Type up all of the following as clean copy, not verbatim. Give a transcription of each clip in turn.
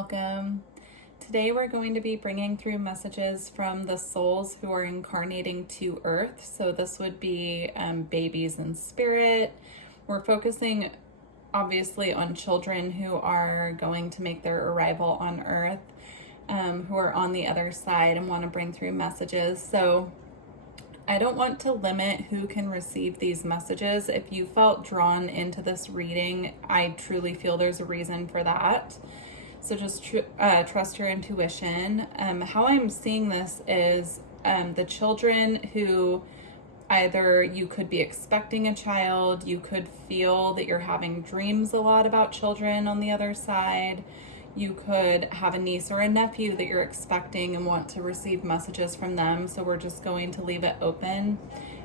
welcome. Today we're going to be bringing through messages from the souls who are incarnating to Earth. So this would be babies in spirit. We're focusing obviously on children who are going to make their arrival on Earth, who are on the other side and want to bring through messages. So I don't want to limit who can receive these messages. If you felt drawn into this reading, I truly feel there's a reason for that. So just trust your intuition. How I'm seeing this is the children who either you could be expecting a child, you could feel that you're having dreams a lot about children on the other side. You could have a niece or a nephew that you're expecting and want to receive messages from them. So we're just going to leave it open.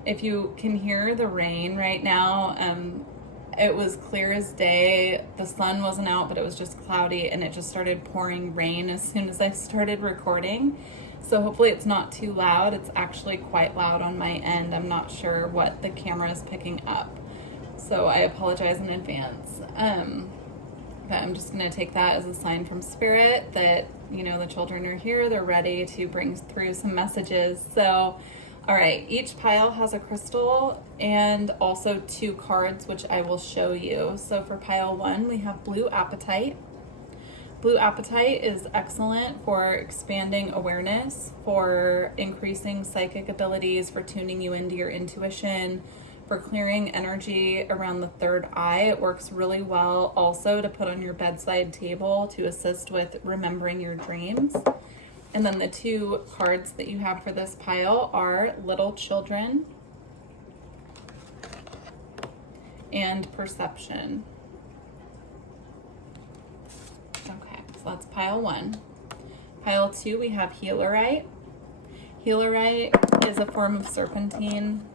If you can hear the rain right now, it was clear as day. The sun wasn't out, but it was just cloudy, and it just started pouring rain as soon as I started recording. So hopefully it's not too loud. It's actually quite loud on my end. I'm not sure what the camera is picking up, so I apologize in advance. But I'm just going to take that as a sign from Spirit that, you know, the children are here. They're ready to bring through some messages. So, all right, each pile has a crystal and also 2 cards, which I will show you. So for pile 1, we have Blue Apatite. Blue Apatite is excellent for expanding awareness, for increasing psychic abilities, for tuning you into your intuition, for clearing energy around the third eye. It works really well also to put on your bedside table to assist with remembering your dreams. And then the 2 cards that you have for this pile are Little Children and Perception. Okay, so that's pile 1. Pile 2, we have Healerite. Healerite is a form of serpentine.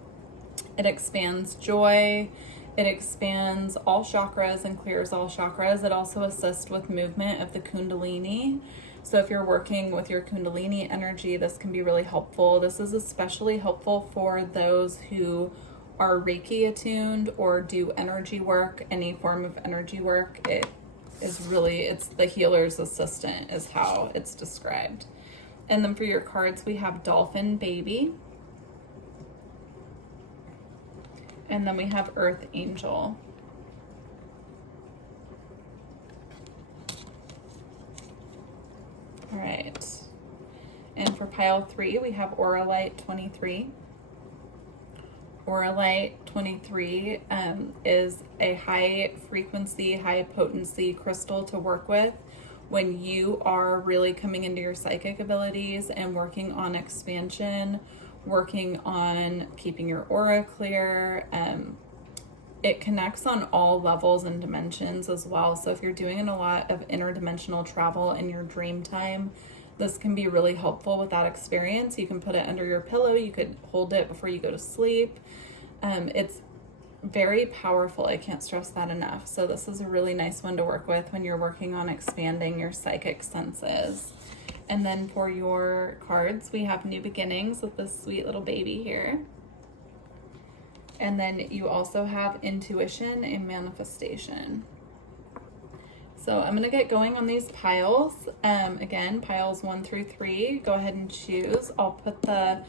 It expands joy, it expands all chakras and clears all chakras. It also assists with movement of the Kundalini. So if you're working with your Kundalini energy, this can be really helpful. This is especially helpful for those who are Reiki attuned or do energy work, any form of energy work. It is really, it's the healer's assistant is how it's described. And then for your cards, we have Dolphin Baby. And then we have Earth Angel. All right. And for pile 3, we have Auralite 23. Auralite 23 is a high frequency, high potency crystal to work with when you are really coming into your psychic abilities and working on expansion, working on keeping your aura clear. It connects on all levels and dimensions as well. So if you're doing a lot of interdimensional travel in your dream time, this can be really helpful with that experience. You can put it under your pillow. You could hold it before you go to sleep. It's very powerful. I can't stress that enough. So this is a really nice one to work with when you're working on expanding your psychic senses. And then for your cards, we have New Beginnings with this sweet little baby here. And then you also have Intuition and Manifestation. So I'm going to get going on these piles. Again, piles 1 through 3, go ahead and choose. I'll put the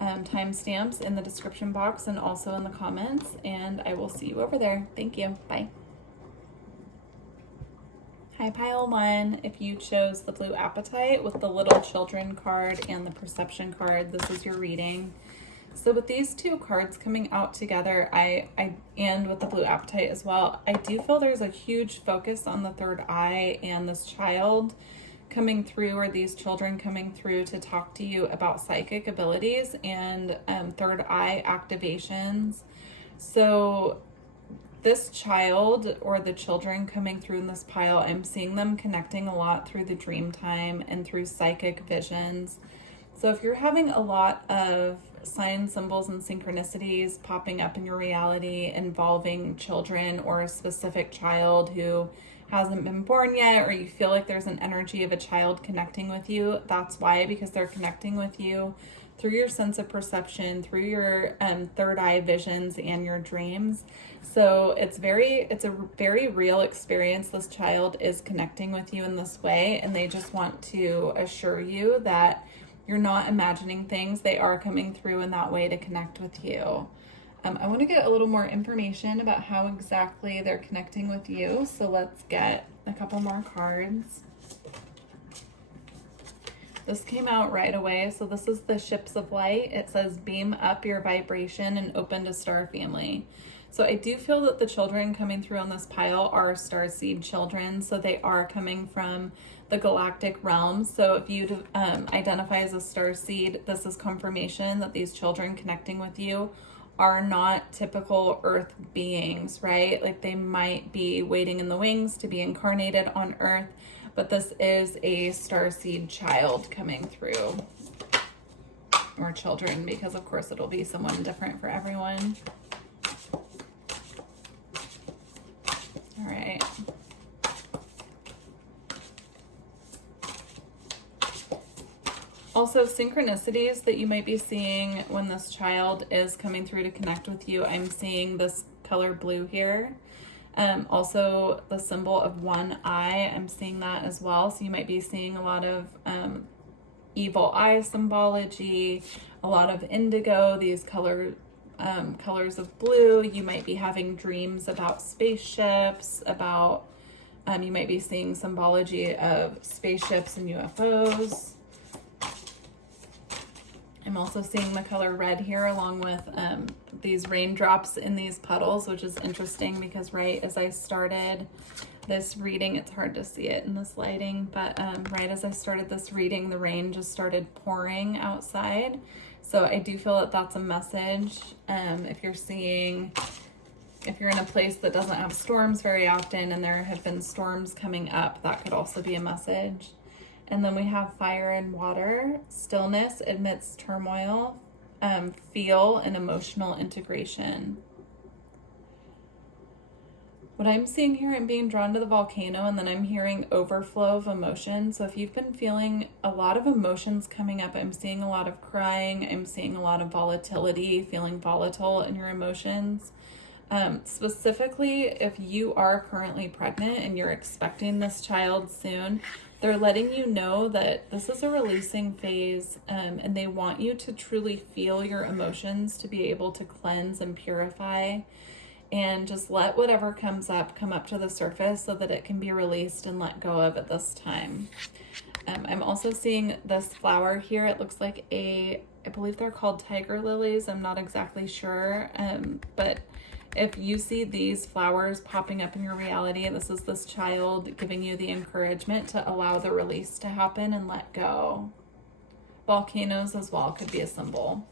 timestamps in the description box and also in the comments, and I will see you over there. Thank you. Bye. Hi, pile 1. If you chose the Blue Apatite with the Little Children card and the Perception card, this is your reading. So with these 2 cards coming out together, and with the Blue Apatite as well, I do feel there's a huge focus on the third eye and this child coming through, or these children coming through to talk to you about psychic abilities and third eye activations. So this child or the children coming through in this pile, I'm seeing them connecting a lot through the dream time and through psychic visions. So if you're having a lot of signs, symbols, and synchronicities popping up in your reality involving children or a specific child who hasn't been born yet, or you feel like there's an energy of a child connecting with you, that's why, because they're connecting with you through your sense of perception, through your third eye visions and your dreams. So it's a very real experience. This child is connecting with you in this way, and they just want to assure you that you're not imagining things. They are coming through in that way to connect with you. I want to get a little more information about how exactly they're connecting with you. So let's get a couple more cards. This came out right away. So this is the Ships of Light. It says beam up your vibration and open to star family. So I do feel that the children coming through on this pile are starseed children. So they are coming from the galactic realm. So if you identify as a starseed, this is confirmation that these children connecting with you are not typical earth beings, right? Like they might be waiting in the wings to be incarnated on earth, but this is a starseed child coming through, or children, because of course it'll be someone different for everyone. All right. Also, synchronicities that you might be seeing when this child is coming through to connect with you. I'm seeing this color blue here. Also, the symbol of one eye, I'm seeing that as well. So you might be seeing a lot of evil eye symbology, a lot of indigo, these colors of blue. You might be having dreams about spaceships, about, you might be seeing symbology of spaceships and UFOs. I'm also seeing the color red here along with these raindrops in these puddles, which is interesting because right as I started this reading, it's hard to see it in this lighting, but right as I started this reading, the rain just started pouring outside. So I do feel that that's a message. If you're in a place that doesn't have storms very often and there have been storms coming up, that could also be a message. And then we have fire and water, stillness amidst turmoil, feel and emotional integration. What I'm seeing here, I'm being drawn to the volcano, and then I'm hearing overflow of emotion. So if you've been feeling a lot of emotions coming up, I'm seeing a lot of crying, I'm seeing a lot of volatility, feeling volatile in your emotions. Specifically, if you are currently pregnant and you're expecting this child soon, they're letting you know that this is a releasing phase, and they want you to truly feel your emotions to be able to cleanse and purify and just let whatever comes up come up to the surface so that it can be released and let go of at this time. I'm also seeing this flower here. It looks like I believe they're called tiger lilies. I'm not exactly sure, but if you see these flowers popping up in your reality, this is this child giving you the encouragement to allow the release to happen and let go. Volcanoes as well could be a symbol.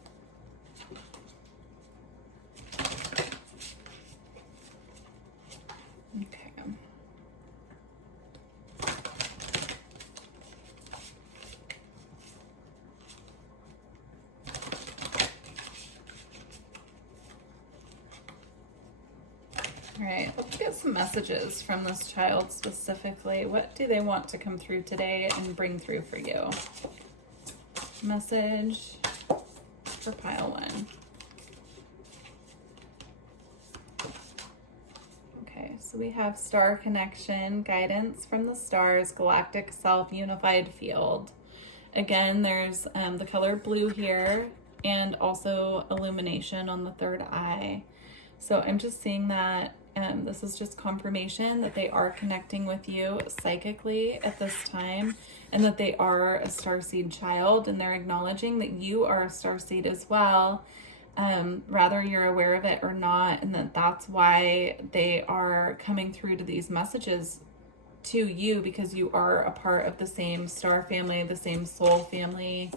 Okay. All right, let's get some messages from this child specifically. What do they want to come through today and bring through for you? Message for pile one. Okay, so we have star connection, guidance from the stars, galactic self, unified field. Again, there's the color blue here and also illumination on the third eye. So I'm just seeing that this is just confirmation that they are connecting with you psychically at this time, and that they are a starseed child, and they're acknowledging that you are a starseed as well, whether you're aware of it or not, and that's why they are coming through to these messages to you, because you are a part of the same star family, the same soul family.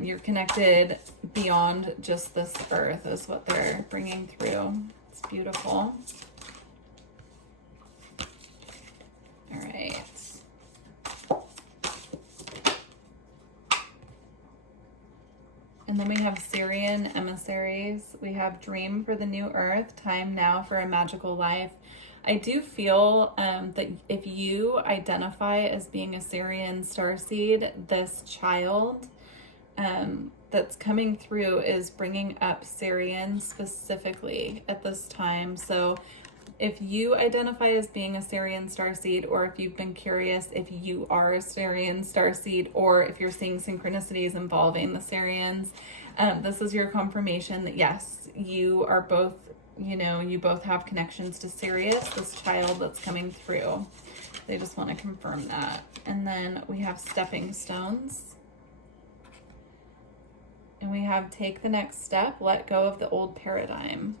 You're connected beyond just this earth is what they're bringing through. It's beautiful. All right. And then we have Syrian emissaries. We have dream for the new earth, time now for a magical life. I do feel that if you identify as being a Syrian starseed, this child that's coming through is bringing up Syrian specifically at this time. So if you identify as being a Syrian starseed, or if you've been curious if you are a Syrian starseed, or if you're seeing synchronicities involving the Syrians, this is your confirmation that yes, you are both, you both have connections to Sirius, this child that's coming through. They just want to confirm that. And then we have stepping stones. And we have take the next step, let go of the old paradigm.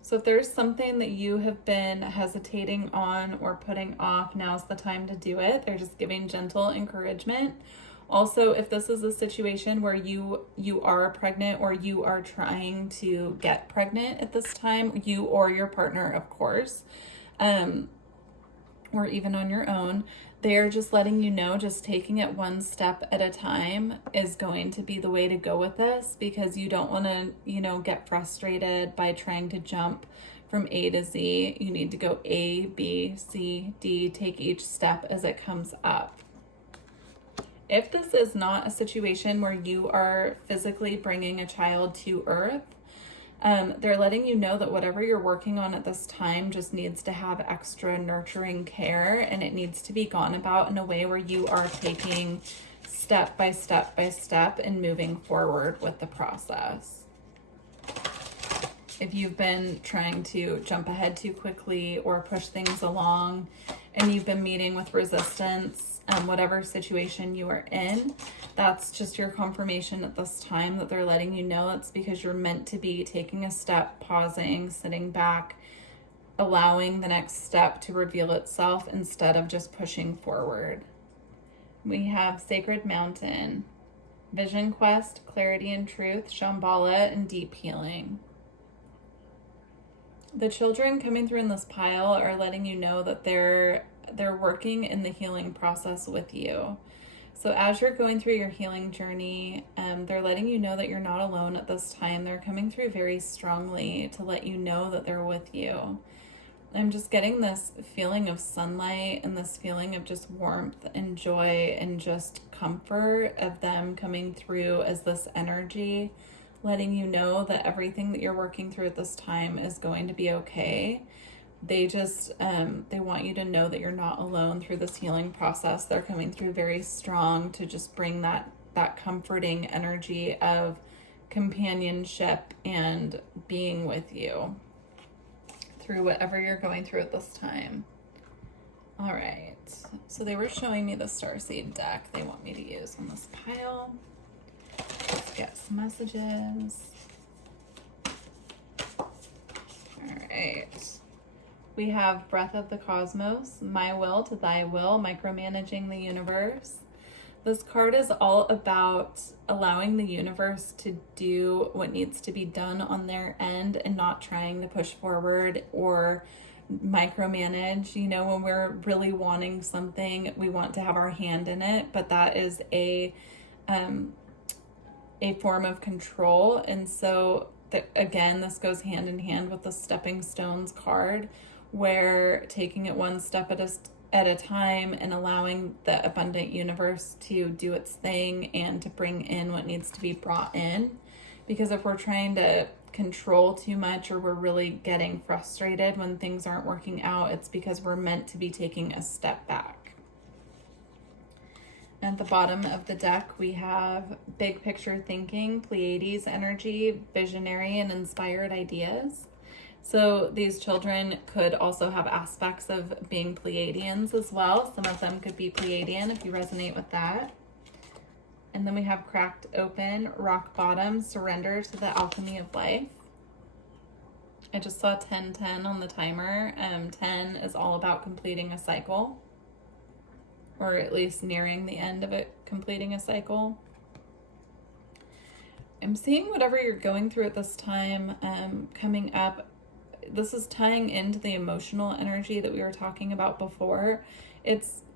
So if there's something that you have been hesitating on or putting off, now's the time to do it. They're just giving gentle encouragement. Also, if this is a situation where you are pregnant or you are trying to get pregnant at this time, you or your partner, of course, or even on your own, they're just letting you know, just taking it one step at a time is going to be the way to go with this, because you don't want to, get frustrated by trying to jump from A to Z. You need to go A, B, C, D, take each step as it comes up. If this is not a situation where you are physically bringing a child to Earth, they're letting you know that whatever you're working on at this time just needs to have extra nurturing care, and it needs to be gone about in a way where you are taking step by step by step and moving forward with the process. If you've been trying to jump ahead too quickly or push things along and you've been meeting with resistance, whatever situation you are in, that's just your confirmation at this time that they're letting you know it's because you're meant to be taking a step, pausing, sitting back, allowing the next step to reveal itself instead of just pushing forward. We have Sacred Mountain, Vision Quest, Clarity and Truth, Shambhala, and Deep Healing. The children coming through in this pile are letting you know that they're working in the healing process with you. So as you're going through your healing journey, they're letting you know that you're not alone at this time. They're coming through very strongly to let you know that they're with you. I'm just getting this feeling of sunlight and this feeling of just warmth and joy and just comfort of them coming through as this energy, letting you know that everything that you're working through at this time is going to be okay. They just, they want you to know that you're not alone through this healing process. They're coming through very strong to just bring that comforting energy of companionship and being with you through whatever you're going through at this time. All right, so they were showing me the Starseed deck they want me to use on this pile. Let's get some messages. All right. We have Breath of the Cosmos, My Will to Thy Will, Micromanaging the Universe. This card is all about allowing the universe to do what needs to be done on their end and not trying to push forward or micromanage. When we're really wanting something, we want to have our hand in it, but that is a form of control. And so again, this goes hand in hand with the Stepping Stones card, where taking it one step at a time and allowing the abundant universe to do its thing and to bring in what needs to be brought in. Because if we're trying to control too much or we're really getting frustrated when things aren't working out, it's because we're meant to be taking a step back. At the bottom of the deck, we have big picture thinking, Pleiades energy, visionary and inspired ideas. So these children could also have aspects of being Pleiadians as well. Some of them could be Pleiadian if you resonate with that. And then we have cracked open, rock bottom, surrender to the alchemy of life. I just saw 10:10 on the timer. 10 is all about completing a cycle, or at least nearing the end of it, completing a cycle. I'm seeing whatever you're going through at this time coming up. This is tying into the emotional energy that we were talking about before.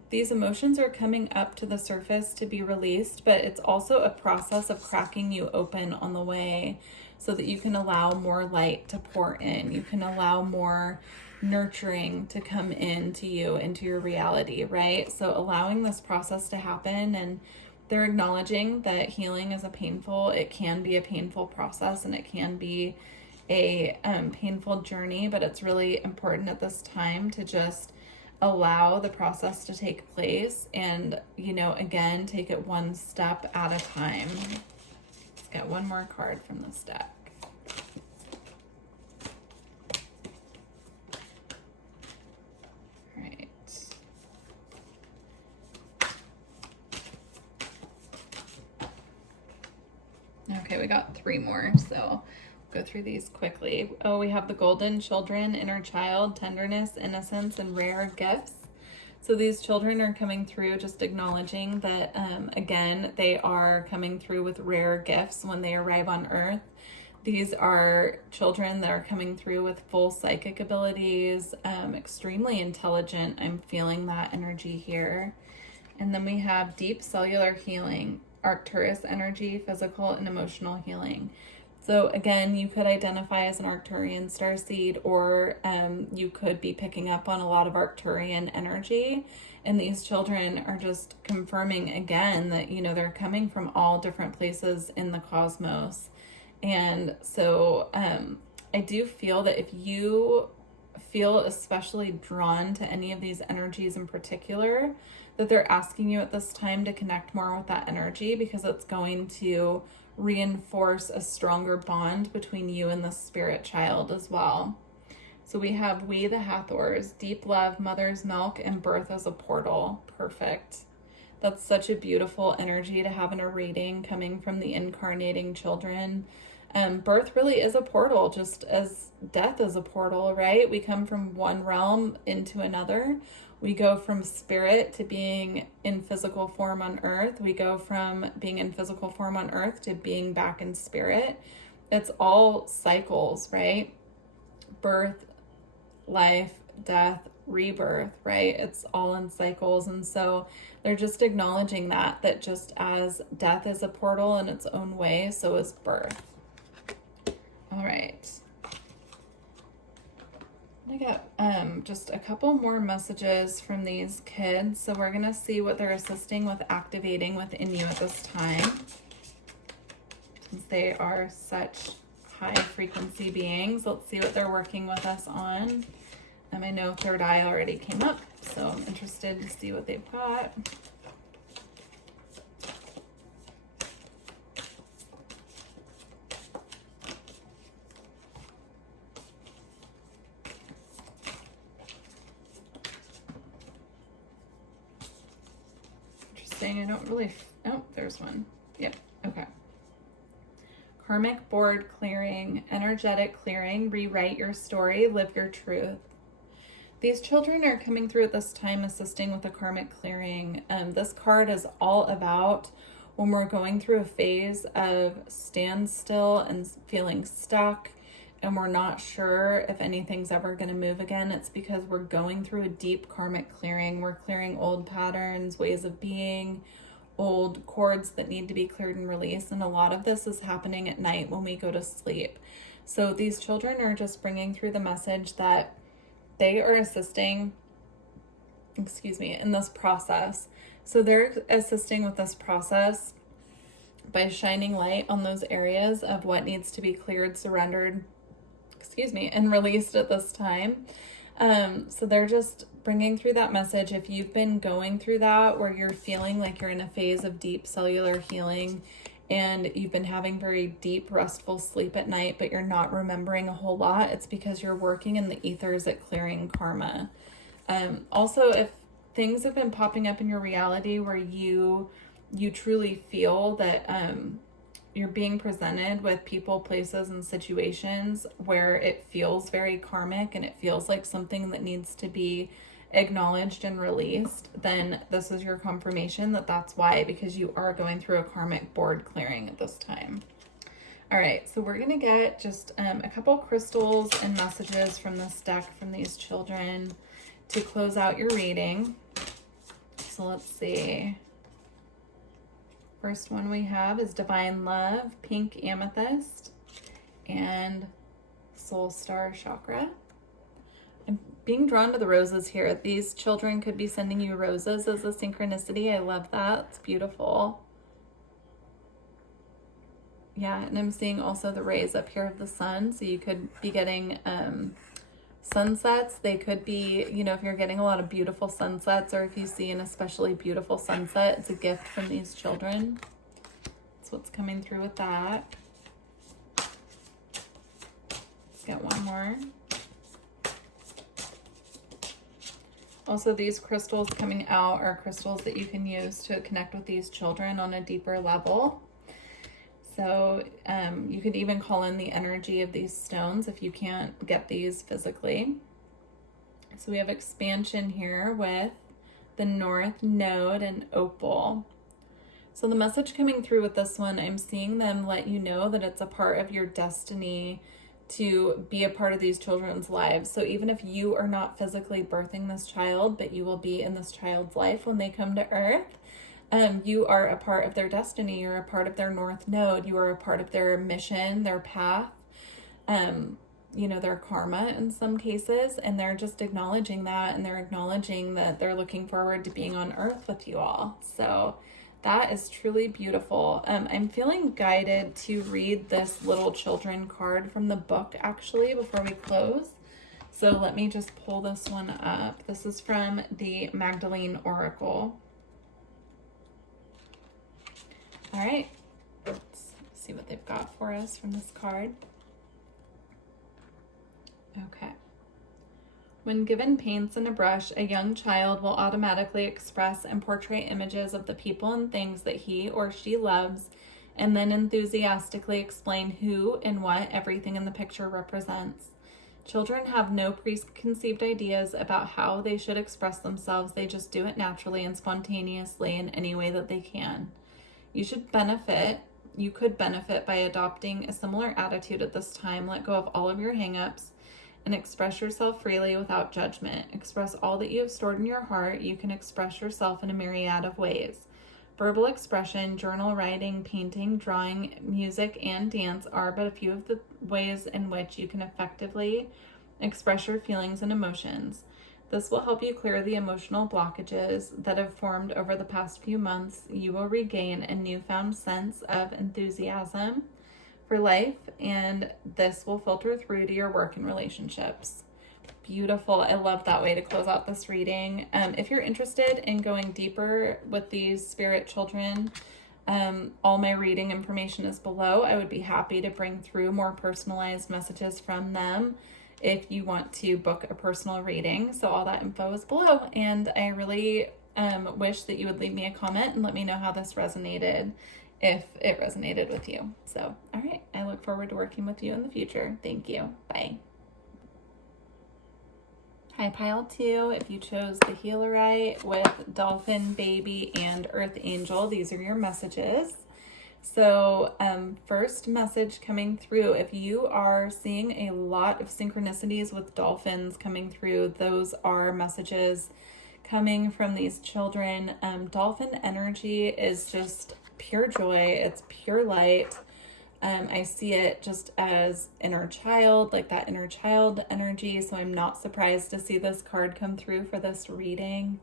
These emotions are coming up to the surface to be released, but it's also a process of cracking you open on the way so that you can allow more light to pour in. You can allow more nurturing to come into you, into your reality, right? So allowing this process to happen, and they're acknowledging that healing is it can be a painful process, and it can be a painful journey, but it's really important at this time to just allow the process to take place and, again, take it one step at a time. Let's get one more card from this deck. Okay, we got 3 more, so go through these quickly. Oh, we have the golden children, inner child, tenderness, innocence, and rare gifts. So these children are coming through just acknowledging that, again, they are coming through with rare gifts when they arrive on Earth. These are children that are coming through with full psychic abilities, extremely intelligent. I'm feeling that energy here. And then we have deep cellular healing, Arcturus energy, physical and emotional healing. So again, you could identify as an Arcturian starseed, or you could be picking up on a lot of Arcturian energy. And these children are just confirming again that, they're coming from all different places in the cosmos. And so I do feel that if you feel especially drawn to any of these energies in particular, that they're asking you at this time to connect more with that energy, because it's going to reinforce a stronger bond between you and the spirit child as well. So we have We the Hathors, deep love, mother's milk, and birth as a portal. Perfect. That's such a beautiful energy to have in a reading coming from the incarnating children. Birth really is a portal, just as death is a portal, right? We come from one realm into another. We go from spirit to being in physical form on Earth. We go from being in physical form on Earth to being back in spirit. It's all cycles, right? Birth, life, death, rebirth, right? It's all in cycles. And so they're just acknowledging that just as death is a portal in its own way, so is birth. All right. I got just a couple more messages from these kids. So we're going to see what they're assisting with activating within you at this time, since they are such high frequency beings. Let's see what they're working with us on. I know third eye already came up, so I'm interested to see what they've got. I don't really, oh, there's one. Yep, okay. Karmic board clearing, energetic clearing, rewrite your story, live your truth. These children are coming through at this time assisting with the karmic clearing. This card is all about when we're going through a phase of standstill and feeling stuck, and we're not sure if anything's ever going to move again. It's because we're going through a deep karmic clearing. We're clearing old patterns, ways of being, old cords that need to be cleared and released. And a lot of this is happening at night when we go to sleep. So these children are just bringing through the message that they are assisting, in this process. So they're assisting with this process by shining light on those areas of what needs to be cleared, surrendered, and released at this time. So they're just bringing through that message. If you've been going through that, where you're feeling like you're in a phase of deep cellular healing, and you've been having very deep, restful sleep at night, but you're not remembering a whole lot, it's because you're working in the ethers at clearing karma. Also, if things have been popping up in your reality where you truly feel that you're being presented with people, places, and situations where it feels very karmic and it feels like something that needs to be acknowledged and released, then this is your confirmation that that's why, because you are going through a karmic board clearing at this time. All right, so we're going to get just a couple crystals and messages from this deck from these children to close out your reading. So let's see. First one we have is Divine Love, Pink Amethyst, and Soul Star Chakra. I'm being drawn to the roses here. These children could be sending you roses as a synchronicity. I love that. It's beautiful. Yeah, and I'm seeing also the rays up here of the sun. So you could be getting sunsets. They could be, you know, if you're getting a lot of beautiful sunsets, or if you see an especially beautiful sunset, it's a gift from these children. That's what's coming through with that. Let's get one more. Also, these crystals coming out are crystals that you can use to connect with these children on a deeper level. So you could even call in the energy of these stones if you can't get these physically. So we have expansion here with the North Node and Opal. So the message coming through with this one, I'm seeing them let you know that it's a part of your destiny to be a part of these children's lives. So even if you are not physically birthing this child, but you will be in this child's life when they come to Earth, you are a part of their destiny. You're a part of their North Node. You are a part of their mission, their path, you know, their karma in some cases. And they're just acknowledging that, and they're acknowledging that they're looking forward to being on Earth with you all. So that is truly beautiful. I'm feeling guided to read this little children card from the book actually before we close. So let me just pull this one up. This is from the Magdalene Oracle. All right, let's see what they've got for us from this card. Okay. When given paints and a brush, a young child will automatically express and portray images of the people and things that he or she loves, and then enthusiastically explain who and what everything in the picture represents. Children have no preconceived ideas about how they should express themselves. They just do it naturally and spontaneously in any way that they can. You could benefit by adopting a similar attitude at this time. Let go of all of your hangups and express yourself freely without judgment. Express all that you have stored in your heart. You can express yourself in a myriad of ways. Verbal expression, journal writing, painting, drawing, music, and dance are but a few of the ways in which you can effectively express your feelings and emotions. This will help you clear the emotional blockages that have formed over the past few months. You will regain a newfound sense of enthusiasm for life, and this will filter through to your work and relationships. Beautiful. I love that way to close out this reading. If you're interested in going deeper with these spirit children, all my reading information is below. I would be happy to bring through more personalized messages from them if you want to book a personal reading. So all that info is below, and I really wish that you would leave me a comment and let me know how this resonated, if it resonated with you. So, all right, I look forward to working with you in the future. Thank you. Bye. Hi, Pile 2. If you chose the Healerite with Dolphin, Baby, and Earth Angel, these are your messages. So first message coming through, if you are seeing a lot of synchronicities with dolphins coming through, those are messages coming from these children. Dolphin energy is just pure joy. It's pure light. I see it just as inner child, like that inner child energy. So I'm not surprised to see this card come through for this reading.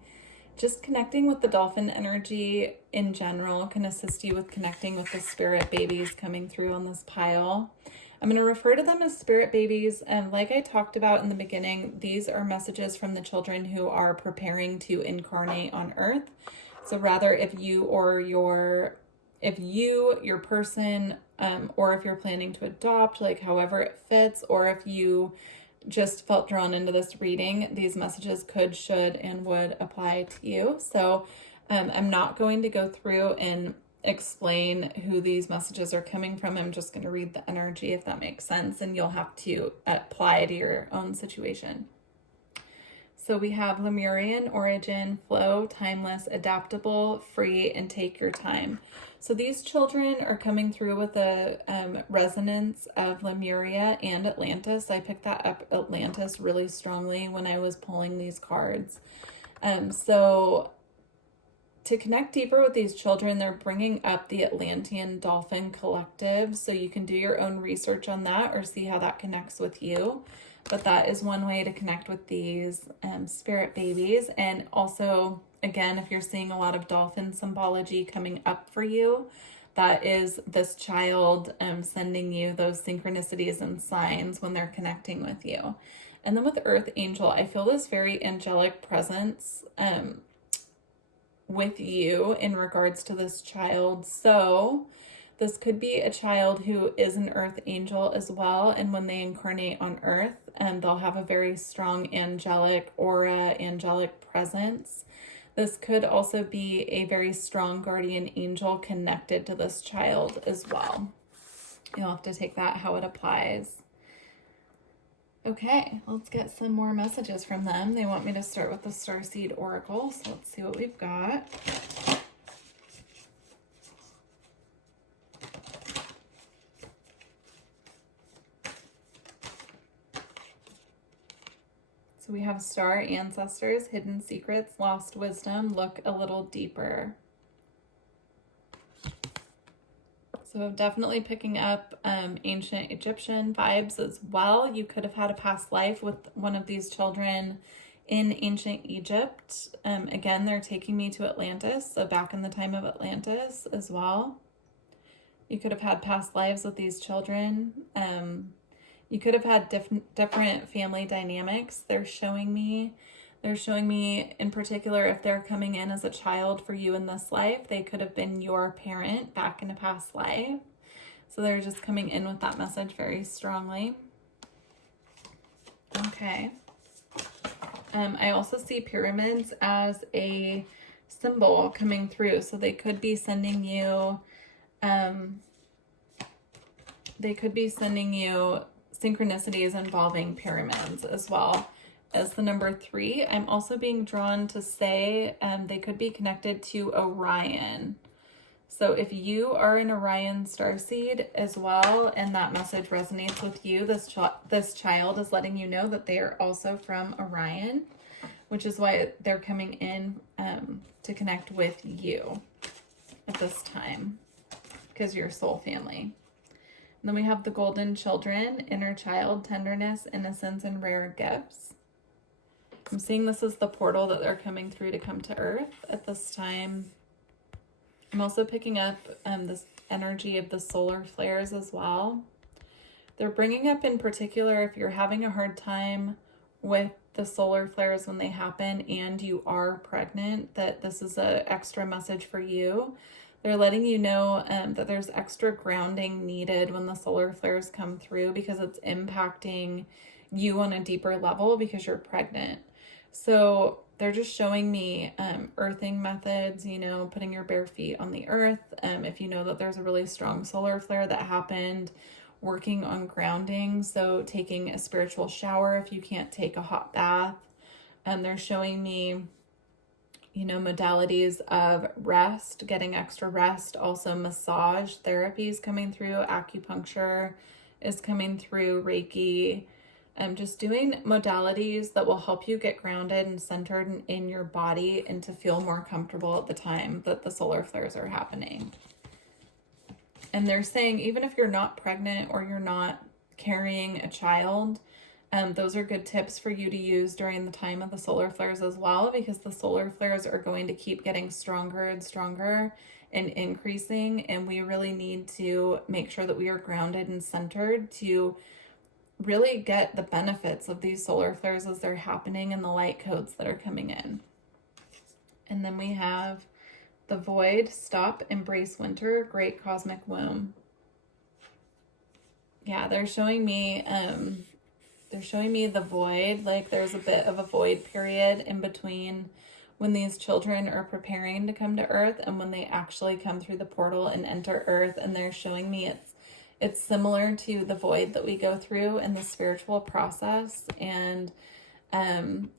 Just connecting with the dolphin energy in general can assist you with connecting with the spirit babies coming through on this pile. I'm going to refer to them as spirit babies. And like I talked about in the beginning, these are messages from the children who are preparing to incarnate on Earth. So rather if you, your person, or if you're planning to adopt, like however it fits, or if you just felt drawn into this reading, these messages could, should, and would apply to you. So I'm not going to go through and explain who these messages are coming from. I'm just going to read the energy, if that makes sense, and you'll have to apply to your own situation. So we have Lemurian origin, flow, timeless, adaptable, free, and take your time. So these children are coming through with a resonance of Lemuria and Atlantis. I picked that up, Atlantis, really strongly when I was pulling these cards. So to connect deeper with these children, they're bringing up the Atlantean Dolphin Collective. So you can do your own research on that or see how that connects with you. but that is one way to connect with these spirit babies. And also, again, if you're seeing a lot of dolphin symbology coming up for you, that is this child sending you those synchronicities and signs when they're connecting with you. And then with Earth Angel, I feel this very angelic presence with you in regards to this child. So this could be a child who is an Earth Angel as well. And when they incarnate on Earth, they'll have a very strong angelic aura, angelic presence. This could also be a very strong guardian angel connected to this child as well. You'll have to take that how it applies. Okay, let's get some more messages from them. They want me to start with the Starseed Oracle, so let's see what we've got. So we have Star Ancestors, Hidden Secrets, Lost Wisdom, Look a Little Deeper. So definitely picking up ancient Egyptian vibes as well. You could have had a past life with one of these children in ancient Egypt. Again, they're taking me to Atlantis, so back in the time of Atlantis as well. You could have had past lives with these children. You could have had different family dynamics. They're showing me in particular, if they're coming in as a child for you in this life, they could have been your parent back in a past life. So they're just coming in with that message very strongly. Okay. I also see pyramids as a symbol coming through. So they could be sending you, synchronicities involving pyramids as well as the number 3. I'm also being drawn to say they could be connected to Orion. So if you are an Orion starseed as well, and that message resonates with you, this child is letting you know that they are also from Orion, which is why they're coming in to connect with you at this time, because you're soul family. And then we have the Golden Children, Inner Child, Tenderness, Innocence, and Rare Gifts. I'm seeing this as the portal that they're coming through to come to Earth at this time. I'm also picking up this energy of the solar flares as well. They're bringing up in particular, if you're having a hard time with the solar flares when they happen and you are pregnant, that this is an extra message for you. They're letting you know that there's extra grounding needed when the solar flares come through, because it's impacting you on a deeper level because you're pregnant. So they're just showing me earthing methods, putting your bare feet on the earth. If you know that there's a really strong solar flare that happened, working on grounding. So taking a spiritual shower if you can't take a hot bath. And they're showing me modalities of rest, getting extra rest, also massage therapy is coming through, acupuncture is coming through, Reiki, just doing modalities that will help you get grounded and centered in your body and to feel more comfortable at the time that the solar flares are happening. And they're saying, even if you're not pregnant or you're not carrying a child, those are good tips for you to use during the time of the solar flares as well, because the solar flares are going to keep getting stronger and stronger and increasing. And we really need to make sure that we are grounded and centered to really get the benefits of these solar flares as they're happening and the light codes that are coming in. And then we have the Void, Stop, Embrace Winter, Great Cosmic Womb. Yeah, they're showing me the void, like there's a bit of a void period in between when these children are preparing to come to Earth and when they actually come through the portal and enter Earth. And they're showing me it's similar to the void that we go through in the spiritual process. And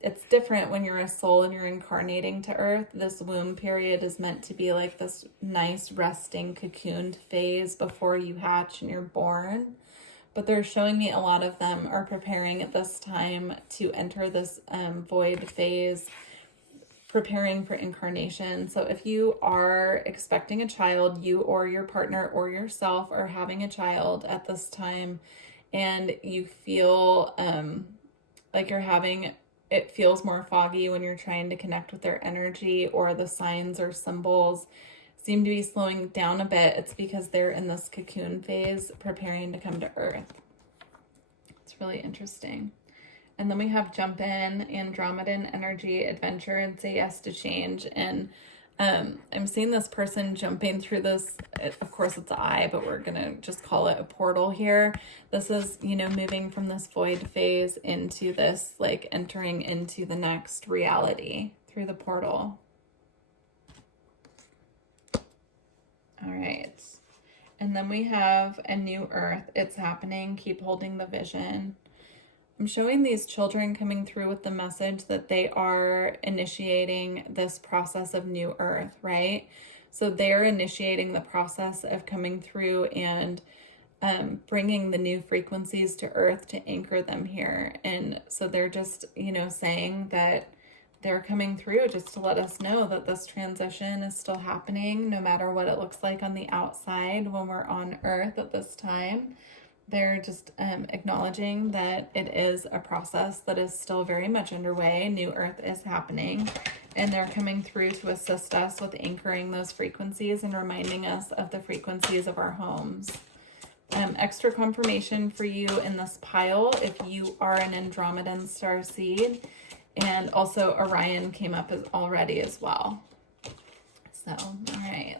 it's different when you're a soul and you're incarnating to Earth. This womb period is meant to be like this nice resting cocooned phase before you hatch and you're born. But they're showing me a lot of them are preparing at this time to enter this void phase, preparing for incarnation. So if you are expecting a child, you or your partner or yourself are having a child at this time, and you feel like you're having, it feels more foggy when you're trying to connect with their energy, or the signs or symbols seem to be slowing down a bit. It's because they're in this cocoon phase preparing to come to earth. It's really interesting. And then we have jump in, Andromedan energy, adventure, and say yes to change. And I'm seeing this person jumping through this, of course it's an eye, but we're going to just call it a portal here. This is, moving from this void phase into this, like entering into the next reality through the portal. All right. And then we have a new earth. It's happening. Keep holding the vision. I'm showing these children coming through with the message that they are initiating this process of new earth, right? So they're initiating the process of coming through and bringing the new frequencies to earth to anchor them here. And so they're just, saying that they're coming through just to let us know that this transition is still happening, no matter what it looks like on the outside when we're on earth at this time. They're just acknowledging that it is a process that is still very much underway. New earth is happening, and they're coming through to assist us with anchoring those frequencies and reminding us of the frequencies of our homes. Extra confirmation for you in this pile if you are an Andromedan star seed, and also Orion came up already as well. So, all right.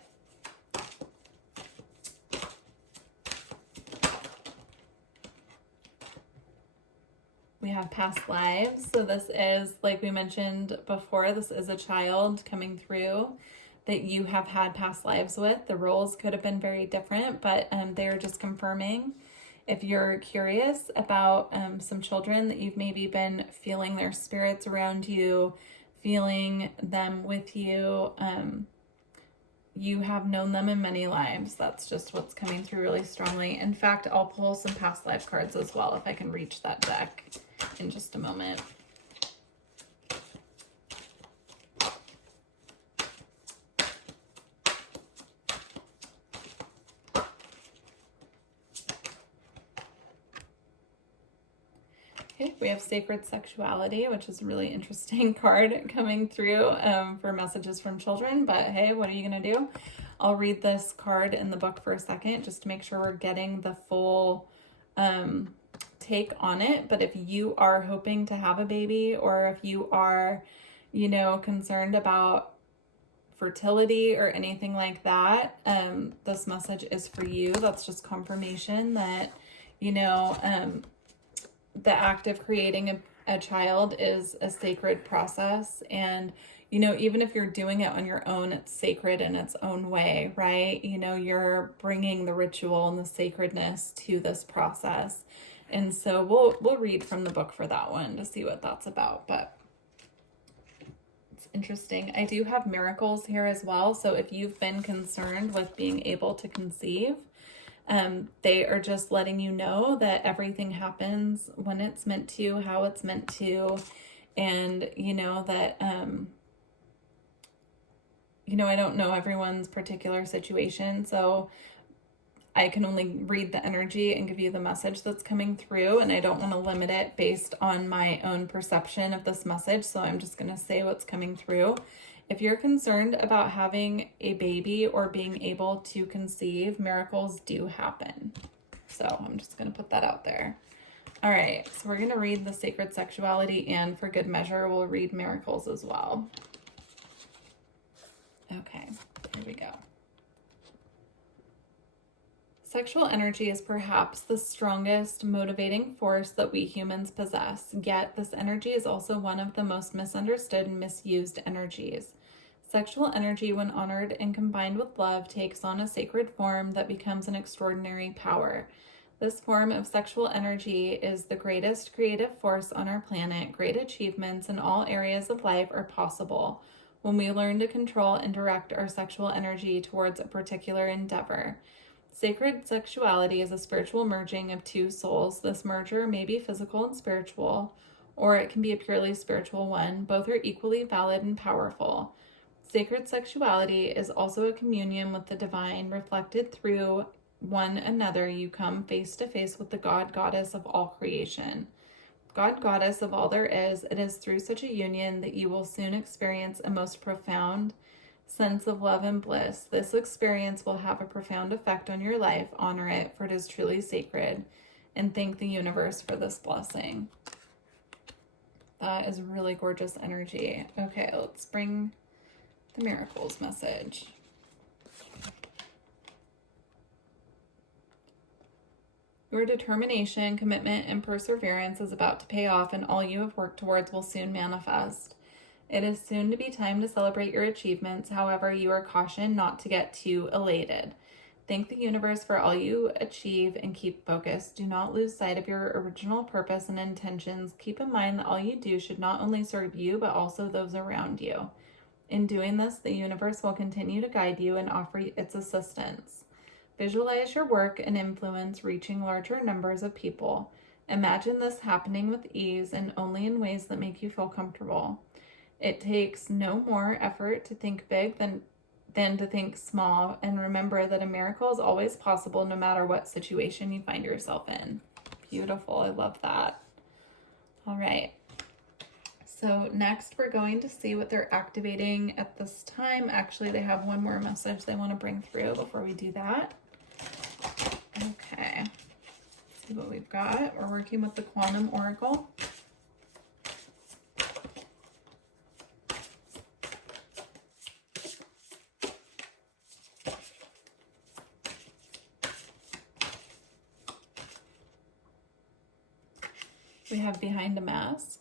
We have past lives. So this is, like we mentioned before, this is a child coming through that you have had past lives with. The roles could have been very different, but they're just confirming. If you're curious about some children that you've maybe been feeling their spirits around you, feeling them with you, you have known them in many lives. That's just what's coming through really strongly. In fact, I'll pull some past life cards as well if I can reach that deck in just a moment. Okay, we have sacred sexuality, which is a really interesting card coming through for messages from children, but hey, what are you going to do? I'll read this card in the book for a second just to make sure we're getting the full take on it. But if you are hoping to have a baby, or if you are, concerned about fertility or anything like that, this message is for you. That's just confirmation that, the act of creating a child is a sacred process. And, even if you're doing it on your own, it's sacred in its own way, right? You're bringing the ritual and the sacredness to this process. And so we'll read from the book for that one to see what that's about. But it's interesting. I do have miracles here as well. So if you've been concerned with being able to conceive, they are just letting you know that everything happens when it's meant to, how it's meant to, and that I don't know everyone's particular situation, so I can only read the energy and give you the message that's coming through, and I don't want to limit it based on my own perception of this message, so I'm just going to say what's coming through. If you're concerned about having a baby or being able to conceive, miracles do happen. So I'm just going to put that out there. All right, so we're going to read the sacred sexuality, and for good measure, we'll read miracles as well. Okay, here we go. Sexual energy is perhaps the strongest motivating force that we humans possess, yet this energy is also one of the most misunderstood and misused energies. Sexual energy, when honored and combined with love, takes on a sacred form that becomes an extraordinary power. This form of sexual energy is the greatest creative force on our planet. Great achievements in all areas of life are possible when we learn to control and direct our sexual energy towards a particular endeavor. Sacred sexuality is a spiritual merging of two souls. This merger may be physical and spiritual, or it can be a purely spiritual one. Both are equally valid and powerful. Sacred sexuality is also a communion with the divine, reflected through one another, you come face to face with the God, Goddess of all creation. God, Goddess of all there is, it is through such a union that you will soon experience a most profound sense of love and bliss. This experience will have a profound effect on your life. Honor it, for it is truly sacred, and thank the universe for this blessing. That is really gorgeous energy. Okay, let's bring the miracles message. Your determination, commitment, and perseverance is about to pay off, and all you have worked towards will soon manifest. It is soon to be time to celebrate your achievements. However, you are cautioned not to get too elated. Thank the universe for all you achieve and keep focused. Do not lose sight of your original purpose and intentions. Keep in mind that all you do should not only serve you, but also those around you. In doing this, the universe will continue to guide you and offer its assistance. Visualize your work and influence reaching larger numbers of people. Imagine this happening with ease and only in ways that make you feel comfortable. It takes no more effort to think big than to think small, and remember that a miracle is always possible no matter what situation you find yourself in. Beautiful. I love that. All right. So next we're going to see what they're activating at this time. Actually, they have one more message they want to bring through before we do that. Okay. Let's see what we've got. We're working with the Quantum Oracle. We have Behind a Mask.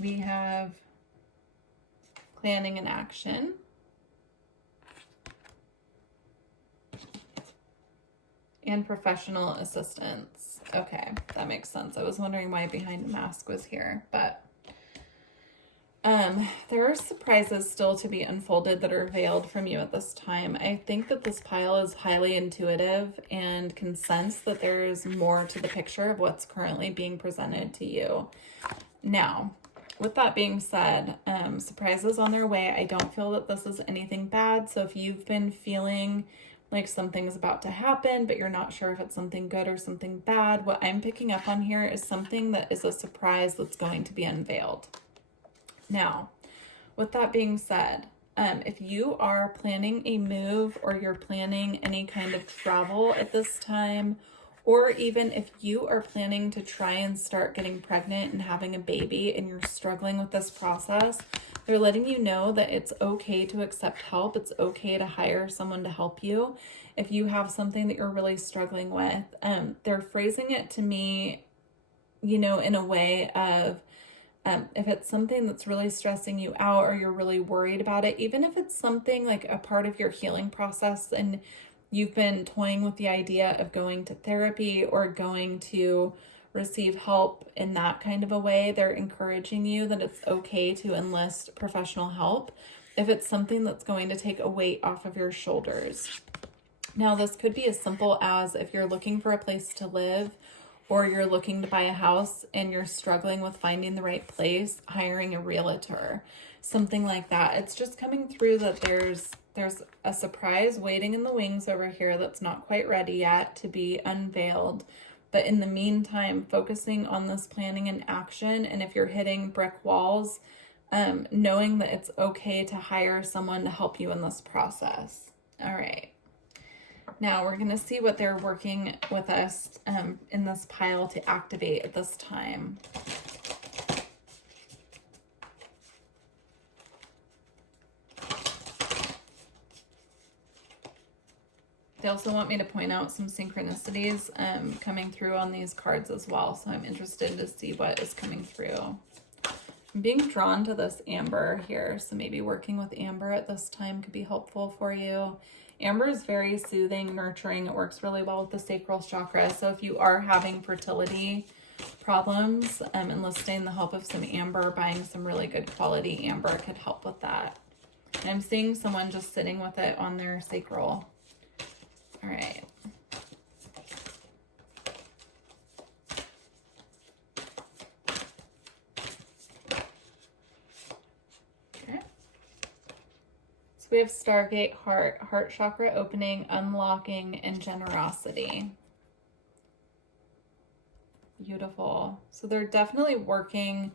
We have Planning and Action. And Professional Assistance. Okay, that makes sense. I was wondering why Behind the Mask was here, but there are surprises still to be unfolded that are veiled from you at this time. I think that this pile is highly intuitive and can sense that there's more to the picture of what's currently being presented to you. Now, with that being said, surprises on their way. I don't feel that this is anything bad. So if you've been feeling like something's about to happen, but you're not sure if it's something good or something bad, what I'm picking up on here is something that is a surprise that's going to be unveiled. Now, with that being said, if you are planning a move or you're planning any kind of travel at this time, or even if you are planning to try and start getting pregnant and having a baby and you're struggling with this process, they're letting you know that it's okay to accept help. It's okay to hire someone to help you if you have something that you're really struggling with. They're phrasing it to me, in a way of, if it's something that's really stressing you out or you're really worried about it, even if it's something like a part of your healing process and you've been toying with the idea of going to therapy or going to receive help in that kind of a way, they're encouraging you that it's okay to enlist professional help if it's something that's going to take a weight off of your shoulders. Now, this could be as simple as if you're looking for a place to live or you're looking to buy a house and you're struggling with finding the right place, hiring a realtor, something like that. It's just coming through that there's a surprise waiting in the wings over here that's not quite ready yet to be unveiled. But in the meantime, focusing on this planning and action, and if you're hitting brick walls, knowing that it's okay to hire someone to help you in this process. All right. Now we're going to see what they're working with us in this pile to activate at this time. They also want me to point out some synchronicities coming through on these cards as well. So I'm interested to see what is coming through. I'm being drawn to this amber here. So maybe working with amber at this time could be helpful for you. Amber is very soothing, nurturing. It works really well with the sacral chakra. So if you are having fertility problems, enlisting the help of some amber, buying some really good quality amber could help with that. And I'm seeing someone just sitting with it on their sacral. All right. we have Stargate Heart, heart chakra opening, unlocking, and generosity. Beautiful. So they're definitely working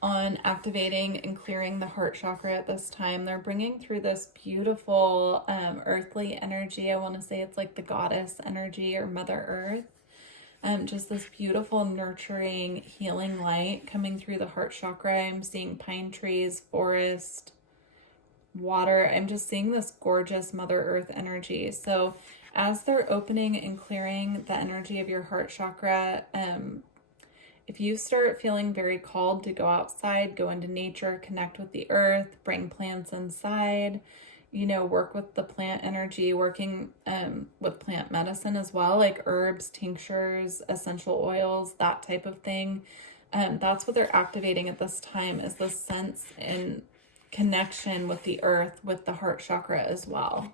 on activating and clearing the heart chakra at this time. They're bringing through this beautiful earthly energy. I want to say it's like the goddess energy or Mother Earth. Just this beautiful, nurturing, healing light coming through the heart chakra. I'm seeing pine trees, forest, water. I'm just seeing this gorgeous Mother Earth energy. So as they're opening and clearing the energy of your heart chakra, if you start feeling very called to go outside, go into nature, connect with the earth, bring plants inside, work with the plant energy, working with plant medicine as well, like herbs, tinctures, essential oils, that type of thing. That's what they're activating at this time, is the sense and connection with the earth, with the heart chakra as well.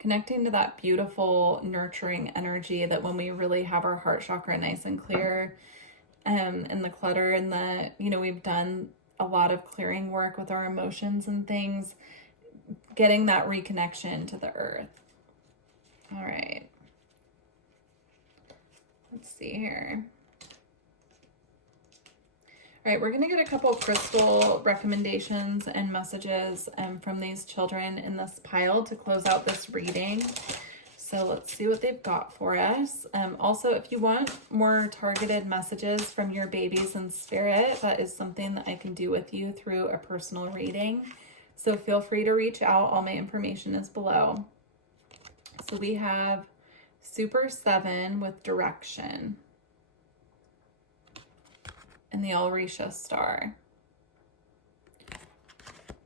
Connecting to that beautiful, nurturing energy that when we really have our heart chakra nice and clear, and the clutter and we've done a lot of clearing work with our emotions and things, getting that reconnection to the earth. All right. Let's see here. All right, we're going to get a couple of crystal recommendations and messages from these children in this pile to close out this reading. So let's see what they've got for us. Also, if you want more targeted messages from your babies in spirit, that is something that I can do with you through a personal reading. So feel free to reach out. All my information is below. So we have Super 7 with direction and the Alrisha star.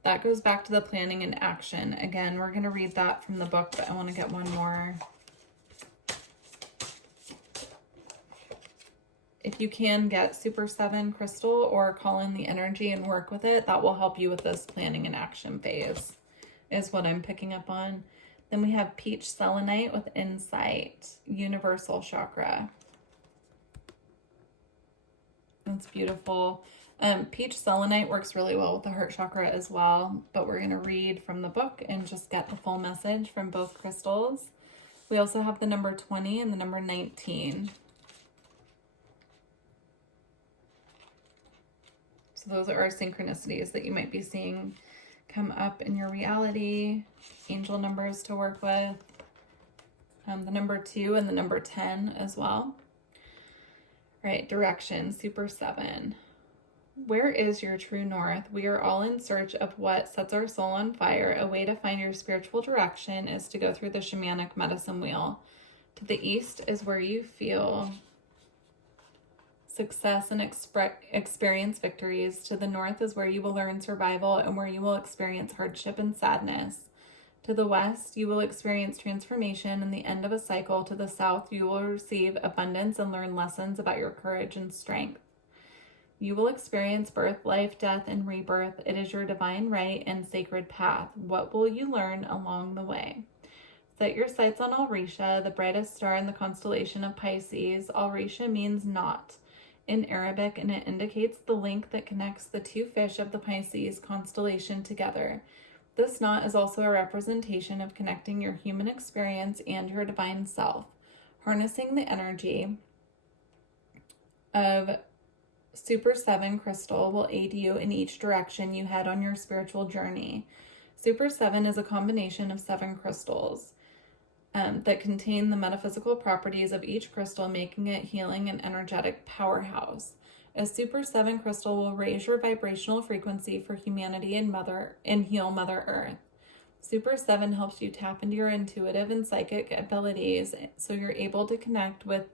That goes back to the planning and action. Again, we're going to read that from the book, but I want to get one more. If you can get Super 7 crystal or call in the energy and work with it, that will help you with this planning and action phase, is what I'm picking up on. Then we have peach selenite with insight, universal chakra. That's beautiful. Peach selenite works really well with the heart chakra as well, but we're going to read from the book and just get the full message from both crystals. We also have the number 20 and the number 19. So those are our synchronicities that you might be seeing come up in your reality. Angel numbers to work with. The number 2 and the number 10 as well. All right, direction, Super 7. Where is your true north? We are all in search of what sets our soul on fire. A way to find your spiritual direction is to go through the shamanic medicine wheel. To the east is where you feel success and experience victories. To the north is where you will learn survival and where you will experience hardship and sadness. To the west, you will experience transformation and the end of a cycle. To the south, you will receive abundance and learn lessons about your courage and strength. You will experience birth, life, death, and rebirth. It is your divine right and sacred path. What will you learn along the way? Set your sights on Alrisha, the brightest star in the constellation of Pisces. Alrisha means knot in Arabic, and it indicates the link that connects the two fish of the Pisces constellation together. This knot is also a representation of connecting your human experience and your divine self. Harnessing the energy of Super 7 crystal will aid you in each direction you head on your spiritual journey. Super 7 is a combination of 7 crystals that contain the metaphysical properties of each crystal, making it healing and energetic powerhouse. A Super 7 crystal will raise your vibrational frequency for humanity and heal Mother Earth. Super 7 helps you tap into your intuitive and psychic abilities so you're able to connect with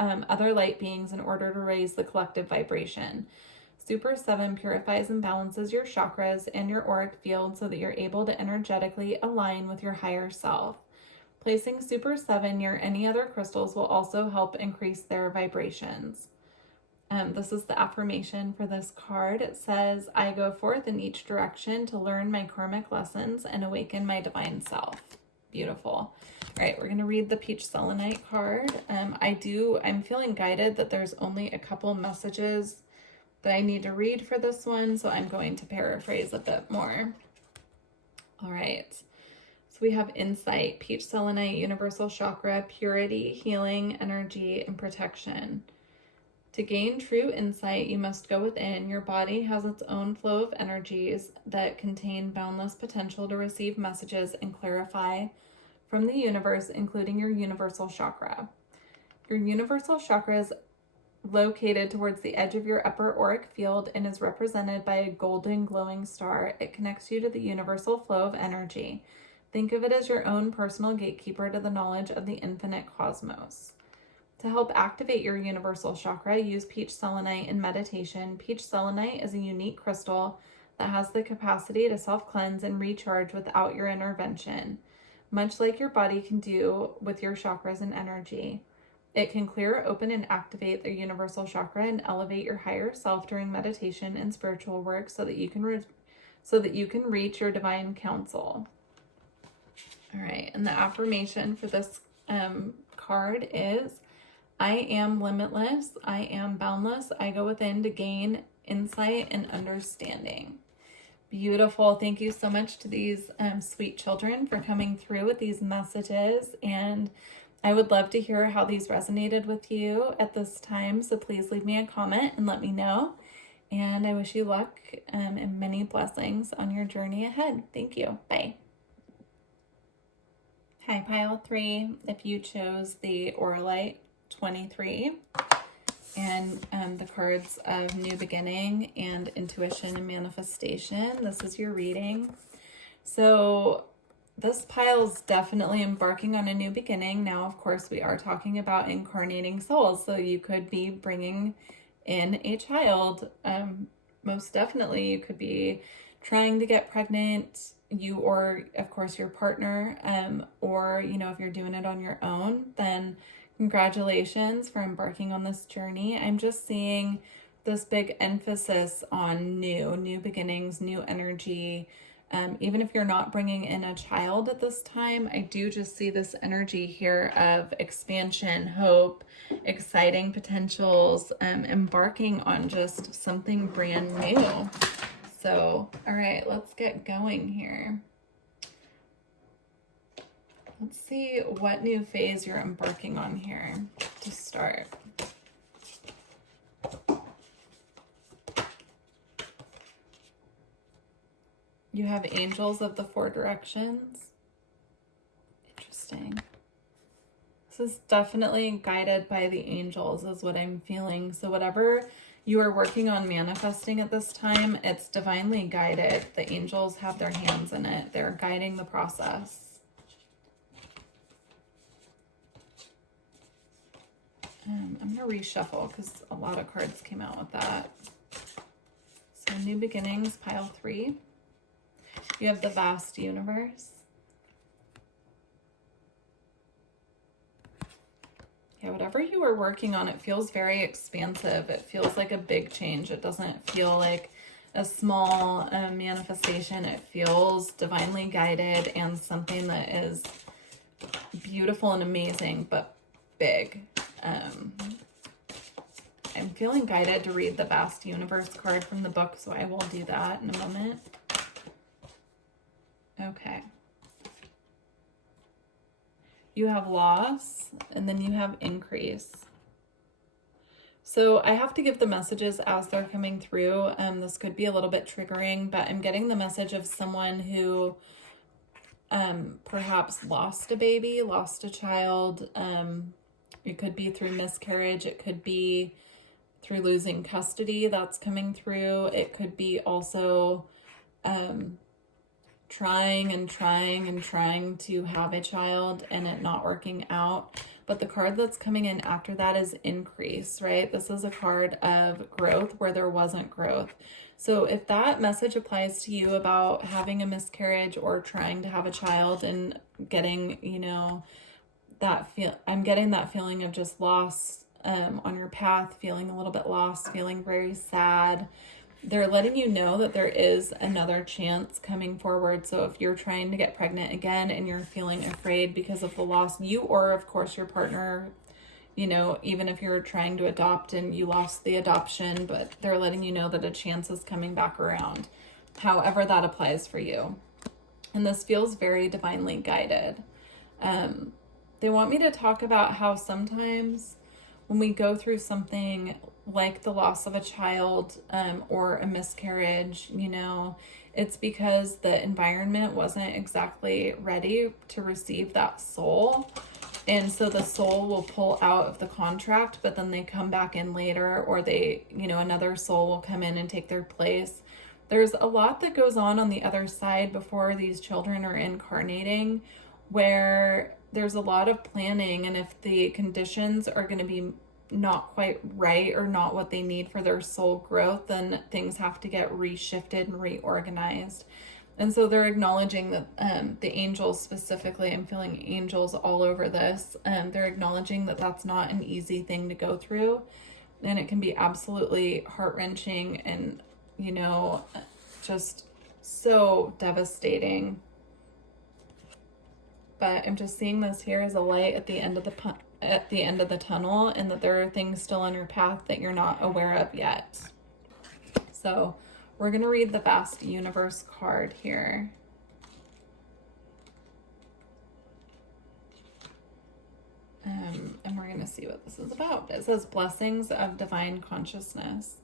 other light beings in order to raise the collective vibration. Super 7 purifies and balances your chakras and your auric field so that you're able to energetically align with your higher self. Placing Super 7 near any other crystals will also help increase their vibrations. This is the affirmation for this card. It says, I go forth in each direction to learn my karmic lessons and awaken my divine self. Beautiful. All right, we're going to read the peach selenite card. I'm feeling guided that there's only a couple messages that I need to read for this one, so I'm going to paraphrase a bit more. All right. So we have insight, peach selenite, universal chakra, purity, healing, energy, and protection. To gain true insight, you must go within. Your body has its own flow of energies that contain boundless potential to receive messages and clarify from the universe, including your universal chakra. Your universal chakra is located towards the edge of your upper auric field and is represented by a golden glowing star. It connects you to the universal flow of energy. Think of it as your own personal gatekeeper to the knowledge of the infinite cosmos. To help activate your universal chakra, use peach selenite in meditation. Peach selenite is a unique crystal that has the capacity to self-cleanse and recharge without your intervention, much like your body can do with your chakras and energy. It can clear, open, and activate the universal chakra and elevate your higher self during meditation and spiritual work so that you can reach your divine counsel. All right, and the affirmation for this card is, I am limitless, I am boundless, I go within to gain insight and understanding. Beautiful. Thank you so much to these sweet children for coming through with these messages, and I would love to hear how these resonated with you at this time, so please leave me a comment and let me know, and I wish you luck and many blessings on your journey ahead. Thank you. Bye. Hi, Pile 3. If you chose the Auralite 23 and the cards of New Beginning and Intuition and Manifestation, this is your reading. So this pile's definitely embarking on a new beginning. Now, of course, we are talking about incarnating souls, so you could be bringing in a child. Most definitely, you could be trying to get pregnant, you or, of course, your partner, or, you know, if you're doing it on your own, then congratulations for embarking on this journey. I'm just seeing this big emphasis on new beginnings, new energy. Even if you're not bringing in a child at this time, I do just see this energy here of expansion, hope, exciting potentials, embarking on just something brand new. So, all right, let's get going here. Let's see what new phase you're embarking on here to start. You have angels of the 4 directions. Interesting. This is definitely guided by the angels is what I'm feeling. So whatever you are working on manifesting at this time, it's divinely guided. The angels have their hands in it. They're guiding the process. I'm going to reshuffle because a lot of cards came out with that. So New Beginnings, Pile 3. You have the vast universe. Yeah, whatever you were working on, it feels very expansive. It feels like a big change. It doesn't feel like a small manifestation. It feels divinely guided and something that is beautiful and amazing, but big. I'm feeling guided to read the vast universe card from the book, so I will do that in a moment. Okay. You have loss, and then you have increase. So I have to give the messages as they're coming through. This could be a little bit triggering, but I'm getting the message of someone who perhaps lost a baby, lost a child. It could be through miscarriage. It could be through losing custody. That's coming through. It could be also trying to have a child and it not working out. But the card that's coming in after that is increase, right? This is a card of growth where there wasn't growth. So if that message applies to you about having a miscarriage or trying to have a child and getting, you know, I'm getting that feeling of just loss on your path, feeling a little bit lost, feeling very sad. They're letting you know that there is another chance coming forward. So if you're trying to get pregnant again and you're feeling afraid because of the loss, you or of course your partner, you know, even if you're trying to adopt and you lost the adoption, but they're letting you know that a chance is coming back around. However that applies for you. And this feels very divinely guided. They want me to talk about how sometimes when we go through something like the loss of a child, or a miscarriage, it's because the environment wasn't exactly ready to receive that soul. And so the soul will pull out of the contract, but then they come back in later, or another soul will come in and take their place. There's a lot that goes on the other side before these children are incarnating, where there's a lot of planning. And if the conditions are going to be not quite right or not what they need for their soul growth, then things have to get reshifted and reorganized. And so they're acknowledging that the angels specifically, I'm feeling angels all over this, they're acknowledging that that's not an easy thing to go through, and it can be absolutely heart-wrenching and just so devastating. But I'm just seeing this here as a light at the end of the tunnel, and that there are things still on your path that you're not aware of yet. So we're going to read the Vast Universe card here. And we're going to see what this is about. It says blessings of divine consciousness.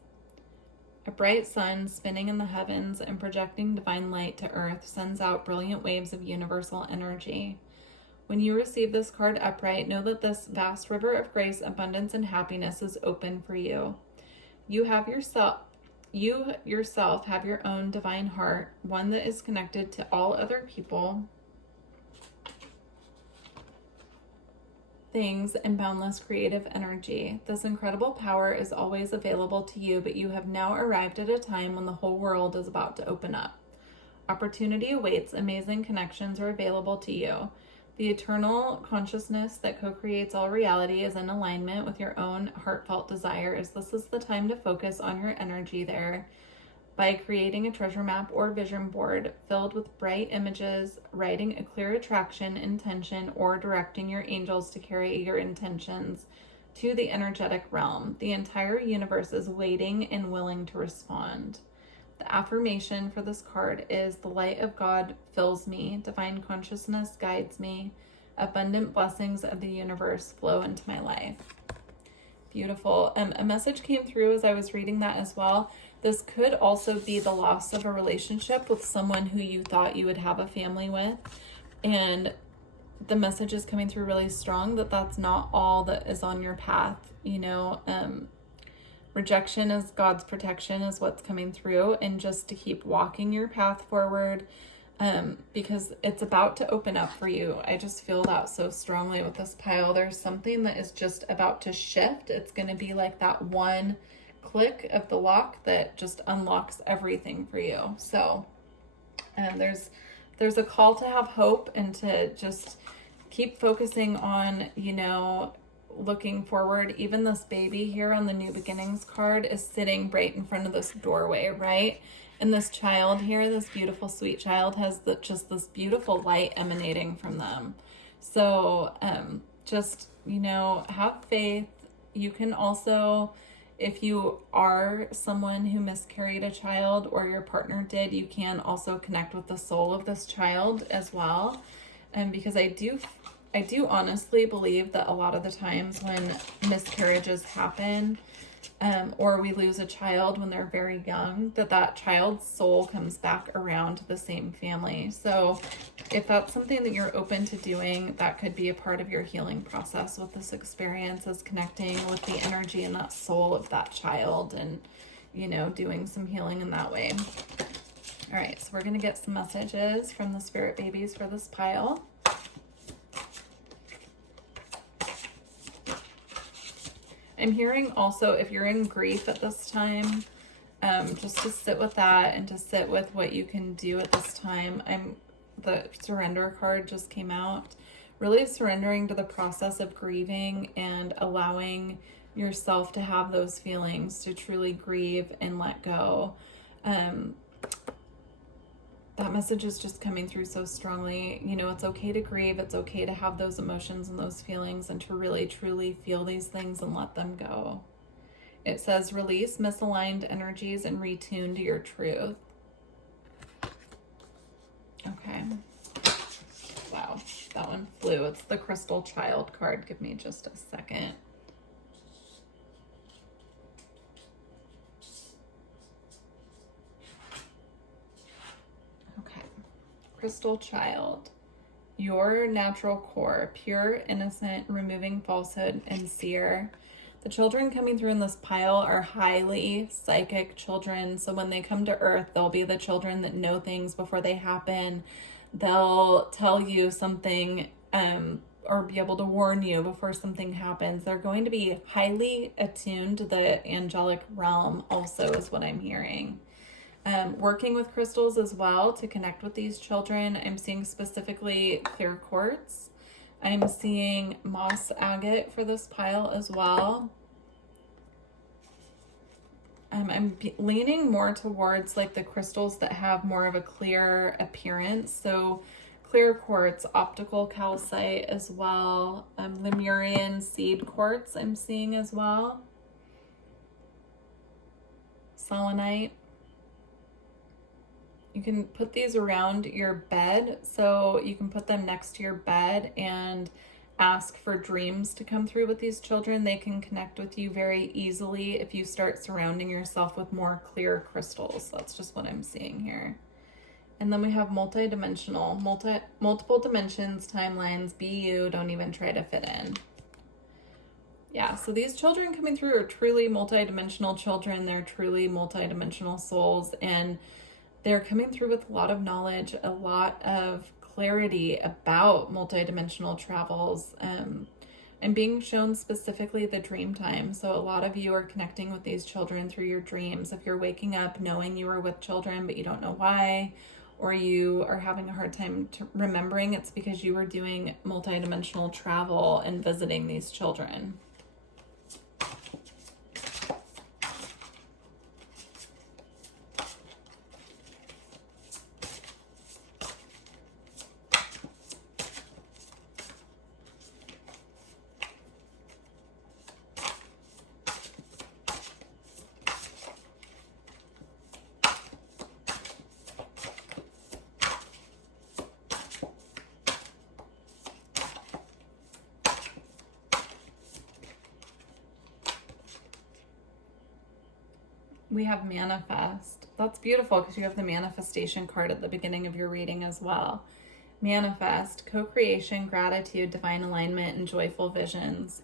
A bright sun spinning in the heavens and projecting divine light to earth sends out brilliant waves of universal energy. When you receive this card upright, know that this vast river of grace, abundance, and happiness is open for you. You yourself have your own divine heart, one that is connected to all other people, things, and boundless creative energy. This incredible power is always available to you, but you have now arrived at a time when the whole world is about to open up. Opportunity awaits. Amazing connections are available to you. The eternal consciousness that co-creates all reality is in alignment with your own heartfelt desires. This is the time to focus on your energy there by creating a treasure map or vision board filled with bright images, writing a clear attraction intention, or directing your angels to carry your intentions to the energetic realm. The entire universe is waiting and willing to respond. The affirmation for this card is: the light of God fills me, divine consciousness guides me, abundant blessings of the universe flow into my life. Beautiful. A message came through as I was reading that as well. This could also be the loss of a relationship with someone who you thought you would have a family with. And the message is coming through really strong that that's not all that is on your path. Rejection is God's protection is what's coming through, and just to keep walking your path forward, because it's about to open up for you. I just feel that so strongly with this pile. There's something that is just about to shift. It's going to be like that one click of the lock that just unlocks everything for you. So there's a call to have hope and to just keep focusing on, looking forward. Even this baby here on the New Beginnings card is sitting right in front of this doorway, right? And this child here, this beautiful, sweet child, has just this beautiful light emanating from them. So just, have faith. You can also, if you are someone who miscarried a child or your partner did, you can also connect with the soul of this child as well. And because I do honestly believe that a lot of the times when miscarriages happen, or we lose a child when they're very young, that child's soul comes back around to the same family. So if that's something that you're open to doing, that could be a part of your healing process with this experience, is connecting with the energy and that soul of that child and, doing some healing in that way. All right, so we're going to get some messages from the spirit babies for this pile. I'm hearing also, if you're in grief at this time, just to sit with that and to sit with what you can do at this time. The surrender card just came out. Really surrendering to the process of grieving and allowing yourself to have those feelings, to truly grieve and let go. That message is just coming through so strongly. It's okay to grieve. It's okay to have those emotions and those feelings and to really, truly feel these things and let them go. It says, release misaligned energies and retune to your truth. Okay. Wow, that one flew. It's the Crystal Child card. Give me just a second. Okay. Crystal Child. Your natural core, pure, innocent, removing falsehood, and seer. The children coming through in this pile are highly psychic children. So when they come to Earth, they'll be the children that know things before they happen. They'll tell you something or be able to warn you before something happens. They're going to be highly attuned to the angelic realm also, is what I'm hearing. Working with crystals as well to connect with these children. I'm seeing specifically clear quartz. I'm seeing moss agate for this pile as well. I'm leaning more towards like the crystals that have more of a clear appearance. So clear quartz, optical calcite as well. Lemurian seed quartz I'm seeing as well. Selenite. You can put these around your bed, so you can put them next to your bed and ask for dreams to come through with these children. They can connect with you very easily if you start surrounding yourself with more clear crystals. That's just what I'm seeing here. And then we have multi-dimensional, multiple dimensions, timelines, BU, don't even try to fit in. Yeah, so these children coming through are truly multi-dimensional children. They're truly multi-dimensional souls, and they're coming through with a lot of knowledge, a lot of clarity about multidimensional travels. I'm being shown specifically the dream time. So a lot of you are connecting with these children through your dreams. If you're waking up knowing you were with children, but you don't know why, or you are having a hard time remembering, it's because you were doing multidimensional travel and visiting these children. We have manifest. That's beautiful because you have the manifestation card at the beginning of your reading as well. Manifest, co-creation, gratitude, divine alignment, and joyful visions.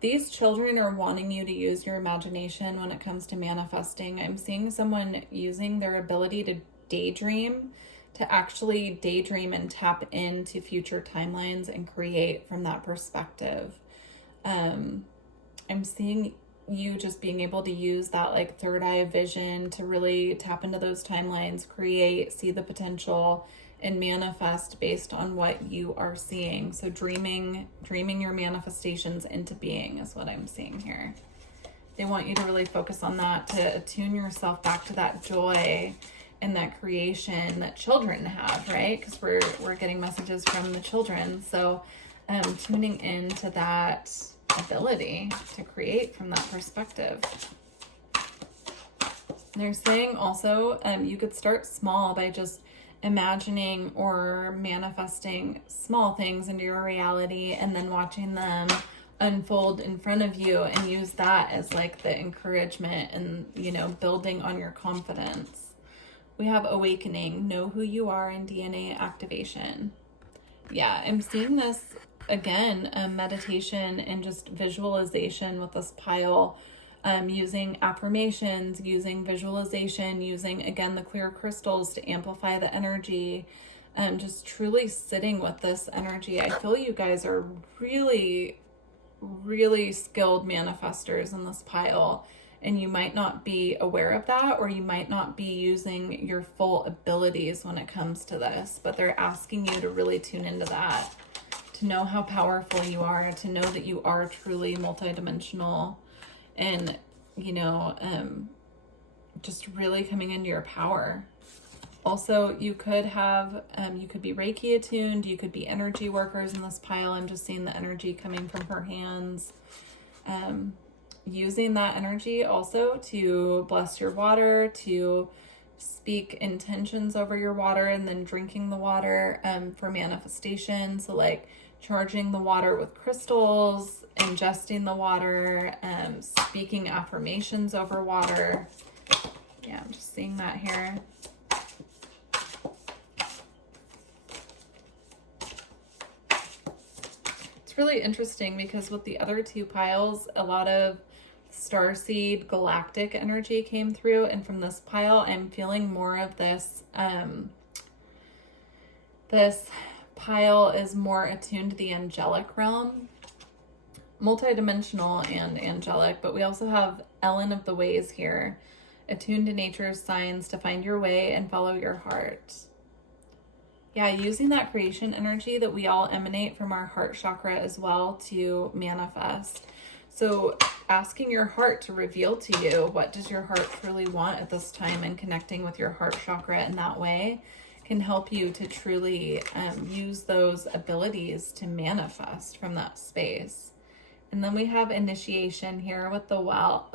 These children are wanting you to use your imagination when it comes to manifesting. I'm seeing someone using their ability to daydream to actually daydream and tap into future timelines and create from that perspective. I'm seeing you just being able to use that like third eye vision to really tap into those timelines, create, see the potential, and manifest based on what you are seeing. So dreaming your manifestations into being is what I'm seeing here. They want you to really focus on that, to attune yourself back to that joy and that creation that children have, right? Because we're getting messages from the children. So tuning into that ability to create from that perspective. They're saying also you could start small by just imagining or manifesting small things into your reality and then watching them unfold in front of you, and use that as like the encouragement and, you know, building on your confidence. We have awakening, know who you are, and DNA activation. Yeah, I'm seeing this again, meditation and just visualization with this pile, using affirmations, using visualization, using again the clear crystals to amplify the energy, just truly sitting with this energy. I feel you guys are really, really skilled manifestors in this pile, and you might not be aware of that, or you might not be using your full abilities when it comes to this, but they're asking you to really tune into that, to know how powerful you are, to know that you are truly multidimensional, and, you know, just really coming into your power. Also, you could have, you could be Reiki attuned, you could be energy workers in this pile. I'm just seeing the energy coming from her hands. Using that energy also to bless your water, to speak intentions over your water and then drinking the water for manifestation. So like charging the water with crystals, ingesting the water, speaking affirmations over water. Yeah, I'm just seeing that here. It's really interesting because with the other two piles, a lot of starseed galactic energy came through, and from this pile I'm feeling more of this this pile is more attuned to the angelic realm, multidimensional and angelic, but we also have Ellen of the Ways here, attuned to nature's signs to find your way and follow your heart. Yeah, using that creation energy that we all emanate from our heart chakra as well to manifest. So asking your heart to reveal to you what does your heart truly want at this time, and connecting with your heart chakra in that way can help you to truly use those abilities to manifest from that space. And then we have initiation here with the whale.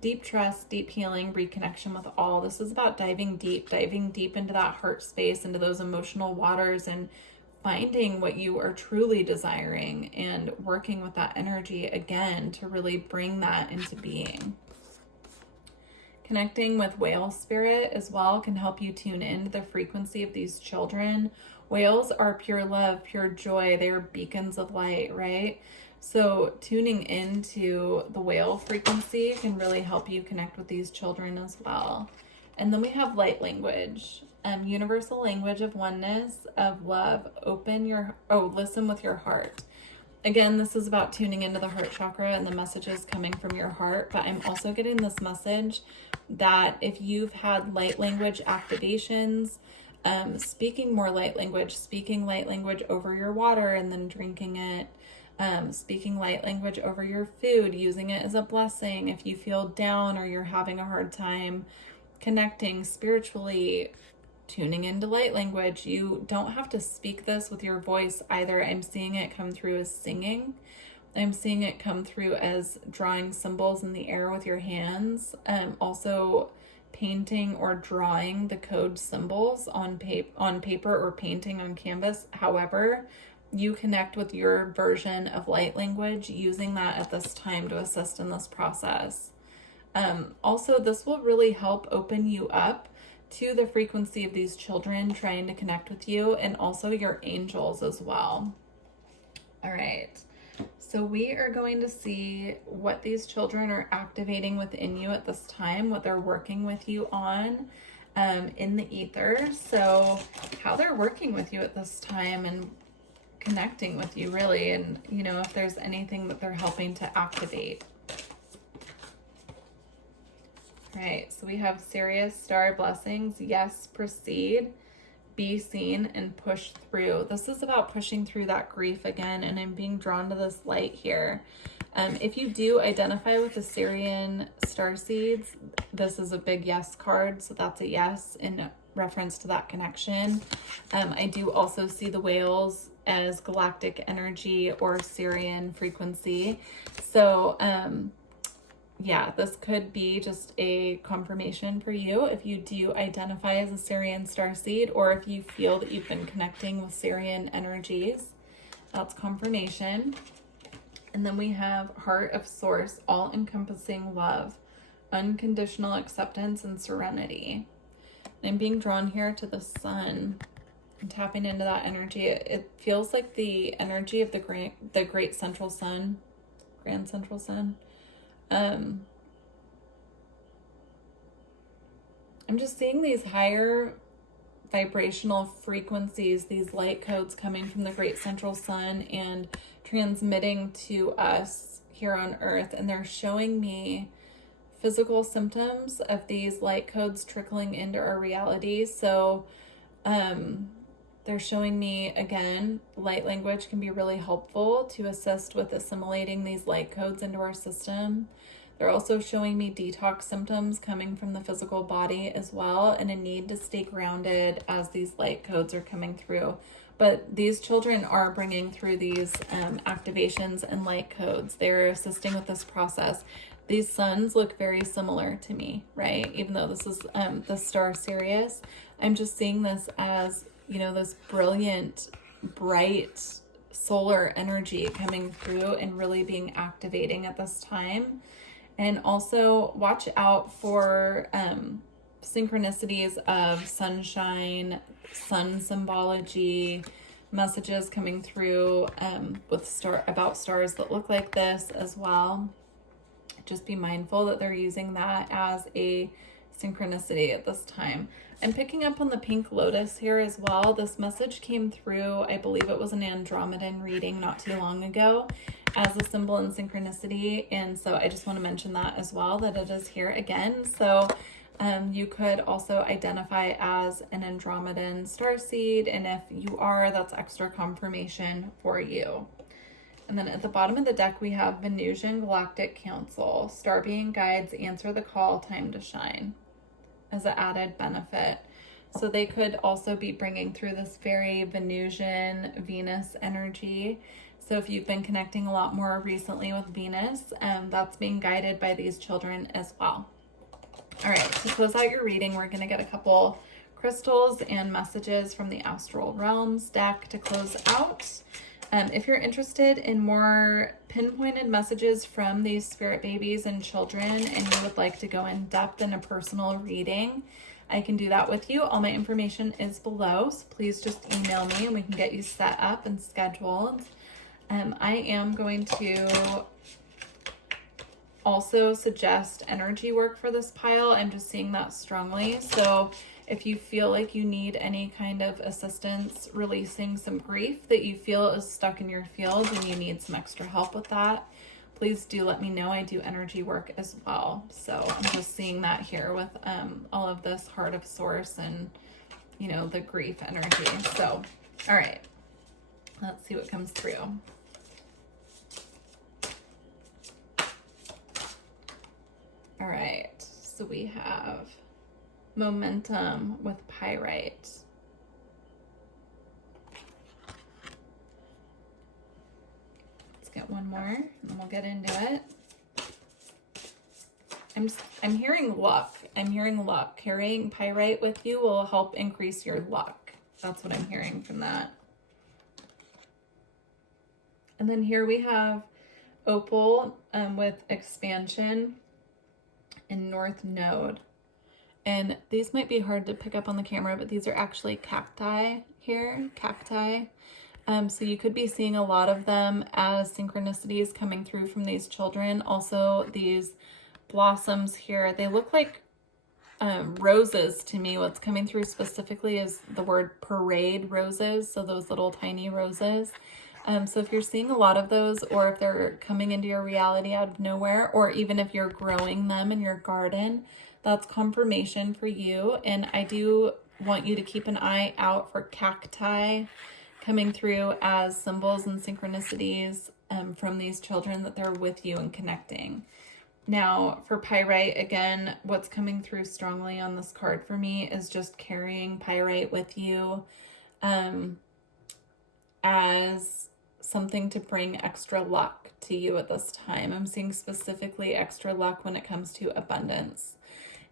Deep trust, deep healing, reconnection with all. This is about diving deep into that heart space, into those emotional waters, and finding what you are truly desiring and working with that energy again to really bring that into being. Connecting with whale spirit as well can help you tune into the frequency of these children. Whales are pure love, pure joy. They're beacons of light, right? So tuning into the whale frequency can really help you connect with these children as well. And then we have light language, universal language of oneness, of love. Listen with your heart. Again, this is about tuning into the heart chakra and the messages coming from your heart. But I'm also getting this message that if you've had light language activations, speaking more light language, speaking light language over your water and then drinking it, speaking light language over your food, using it as a blessing. If you feel down or you're having a hard time connecting spiritually, tuning into light language. You don't have to speak this with your voice either. I'm seeing it come through as singing. I'm seeing it come through as drawing symbols in the air with your hands. Also painting or drawing the code symbols on paper or painting on canvas. However, you connect with your version of light language, using that at this time to assist in this process. Also, this will really help open you up to the frequency of these children trying to connect with you, and also your angels as well. All right, so we are going to see what these children are activating within you at this time, what they're working with you on in the ether. So how they're working with you at this time and connecting with you really, and if there's anything that they're helping to activate. Right, so we have Sirius star blessings. Yes, proceed, be seen, and push through. This is about pushing through that grief again, and I'm being drawn to this light here. If you do identify with the Sirian star seeds, this is a big yes card, so that's a yes in reference to that connection. I do also see the whales as galactic energy or Sirian frequency. So, yeah, this could be just a confirmation for you if you do identify as a Sirian starseed, or if you feel that you've been connecting with Sirian energies. That's confirmation. And then we have Heart of Source, all-encompassing love, unconditional acceptance, and serenity. And I'm being drawn here to the sun and tapping into that energy. It feels like the energy of the great central sun, grand central sun. I'm just seeing these higher vibrational frequencies, these light codes coming from the great central sun and transmitting to us here on earth. And they're showing me physical symptoms of these light codes trickling into our reality. So, they're showing me, again, light language can be really helpful to assist with assimilating these light codes into our system. They're also showing me detox symptoms coming from the physical body as well, and a need to stay grounded as these light codes are coming through. but these children are bringing through these activations and light codes. They're assisting with this process. These suns look very similar to me, right? Even though this is the star Sirius, I'm just seeing this as, you know, this brilliant, bright solar energy coming through and really being activating at this time. And also watch out for synchronicities of sunshine, sun symbology, messages coming through with about stars that look like this as well. Just be mindful that they're using that as a synchronicity at this time. I'm picking up on the pink lotus here as well. This message came through, I believe it was an Andromedan reading not too long ago, as a symbol in synchronicity. And so I just want to mention that as well, that it is here again. So you could also identify as an Andromedan starseed. And if you are, that's extra confirmation for you. And then at the bottom of the deck, we have Venusian Galactic Council. Star being guides, answer the call, time to shine, as an added benefit. So they could also be bringing through this very Venusian Venus energy. So if you've been connecting a lot more recently with Venus, that's being guided by these children as well. All right, to close out your reading, we're going to get a couple crystals and messages from the Astral Realms deck to close out. If you're interested in more pinpointed messages from these spirit babies and children, and you would like to go in depth in a personal reading, I can do that with you. All my information is below, so please just email me and we can get you set up and scheduled. I am going to also suggest energy work for this pile. I'm just seeing that strongly. So if you feel like you need any kind of assistance releasing some grief that you feel is stuck in your field and you need some extra help with that, please do let me know. I do energy work as well. So I'm just seeing that here with all of this Heart of Source and, you know, the grief energy. So, all right, let's see what comes through. All right, so we have momentum with pyrite. Let's get one more and then we'll get into it. I'm hearing luck. I'm hearing luck. Carrying pyrite with you will help increase your luck. That's what I'm hearing from that. And then here we have opal with expansion and north node. And these might be hard to pick up on the camera, but these are actually cacti here, cacti. So you could be seeing a lot of them as synchronicities coming through from these children. Also, these blossoms here, they look like roses to me. What's coming through specifically is the word parade roses, so those little tiny roses. So if you're seeing a lot of those, or if they're coming into your reality out of nowhere, or even if you're growing them in your garden, that's confirmation for you. And I do want you to keep an eye out for cacti coming through as symbols and synchronicities from these children, that they're with you and connecting. Now for pyrite, again, what's coming through strongly on this card for me is just carrying pyrite with you as something to bring extra luck to you at this time. I'm seeing specifically extra luck when it comes to abundance.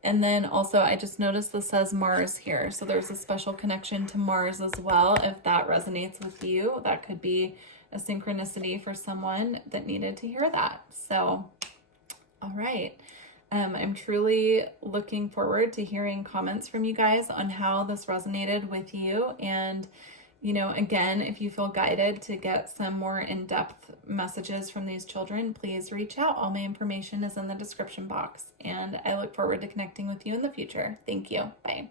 And then also, I just noticed this says Mars here. So there's a special connection to Mars as well. If that resonates with you, that could be a synchronicity for someone that needed to hear that. So, all right. I'm truly looking forward to hearing comments from you guys on how this resonated with you. And you know, again, if you feel guided to get some more in-depth messages from these children, please reach out. All my information is in the description box, and I look forward to connecting with you in the future. Thank you. Bye.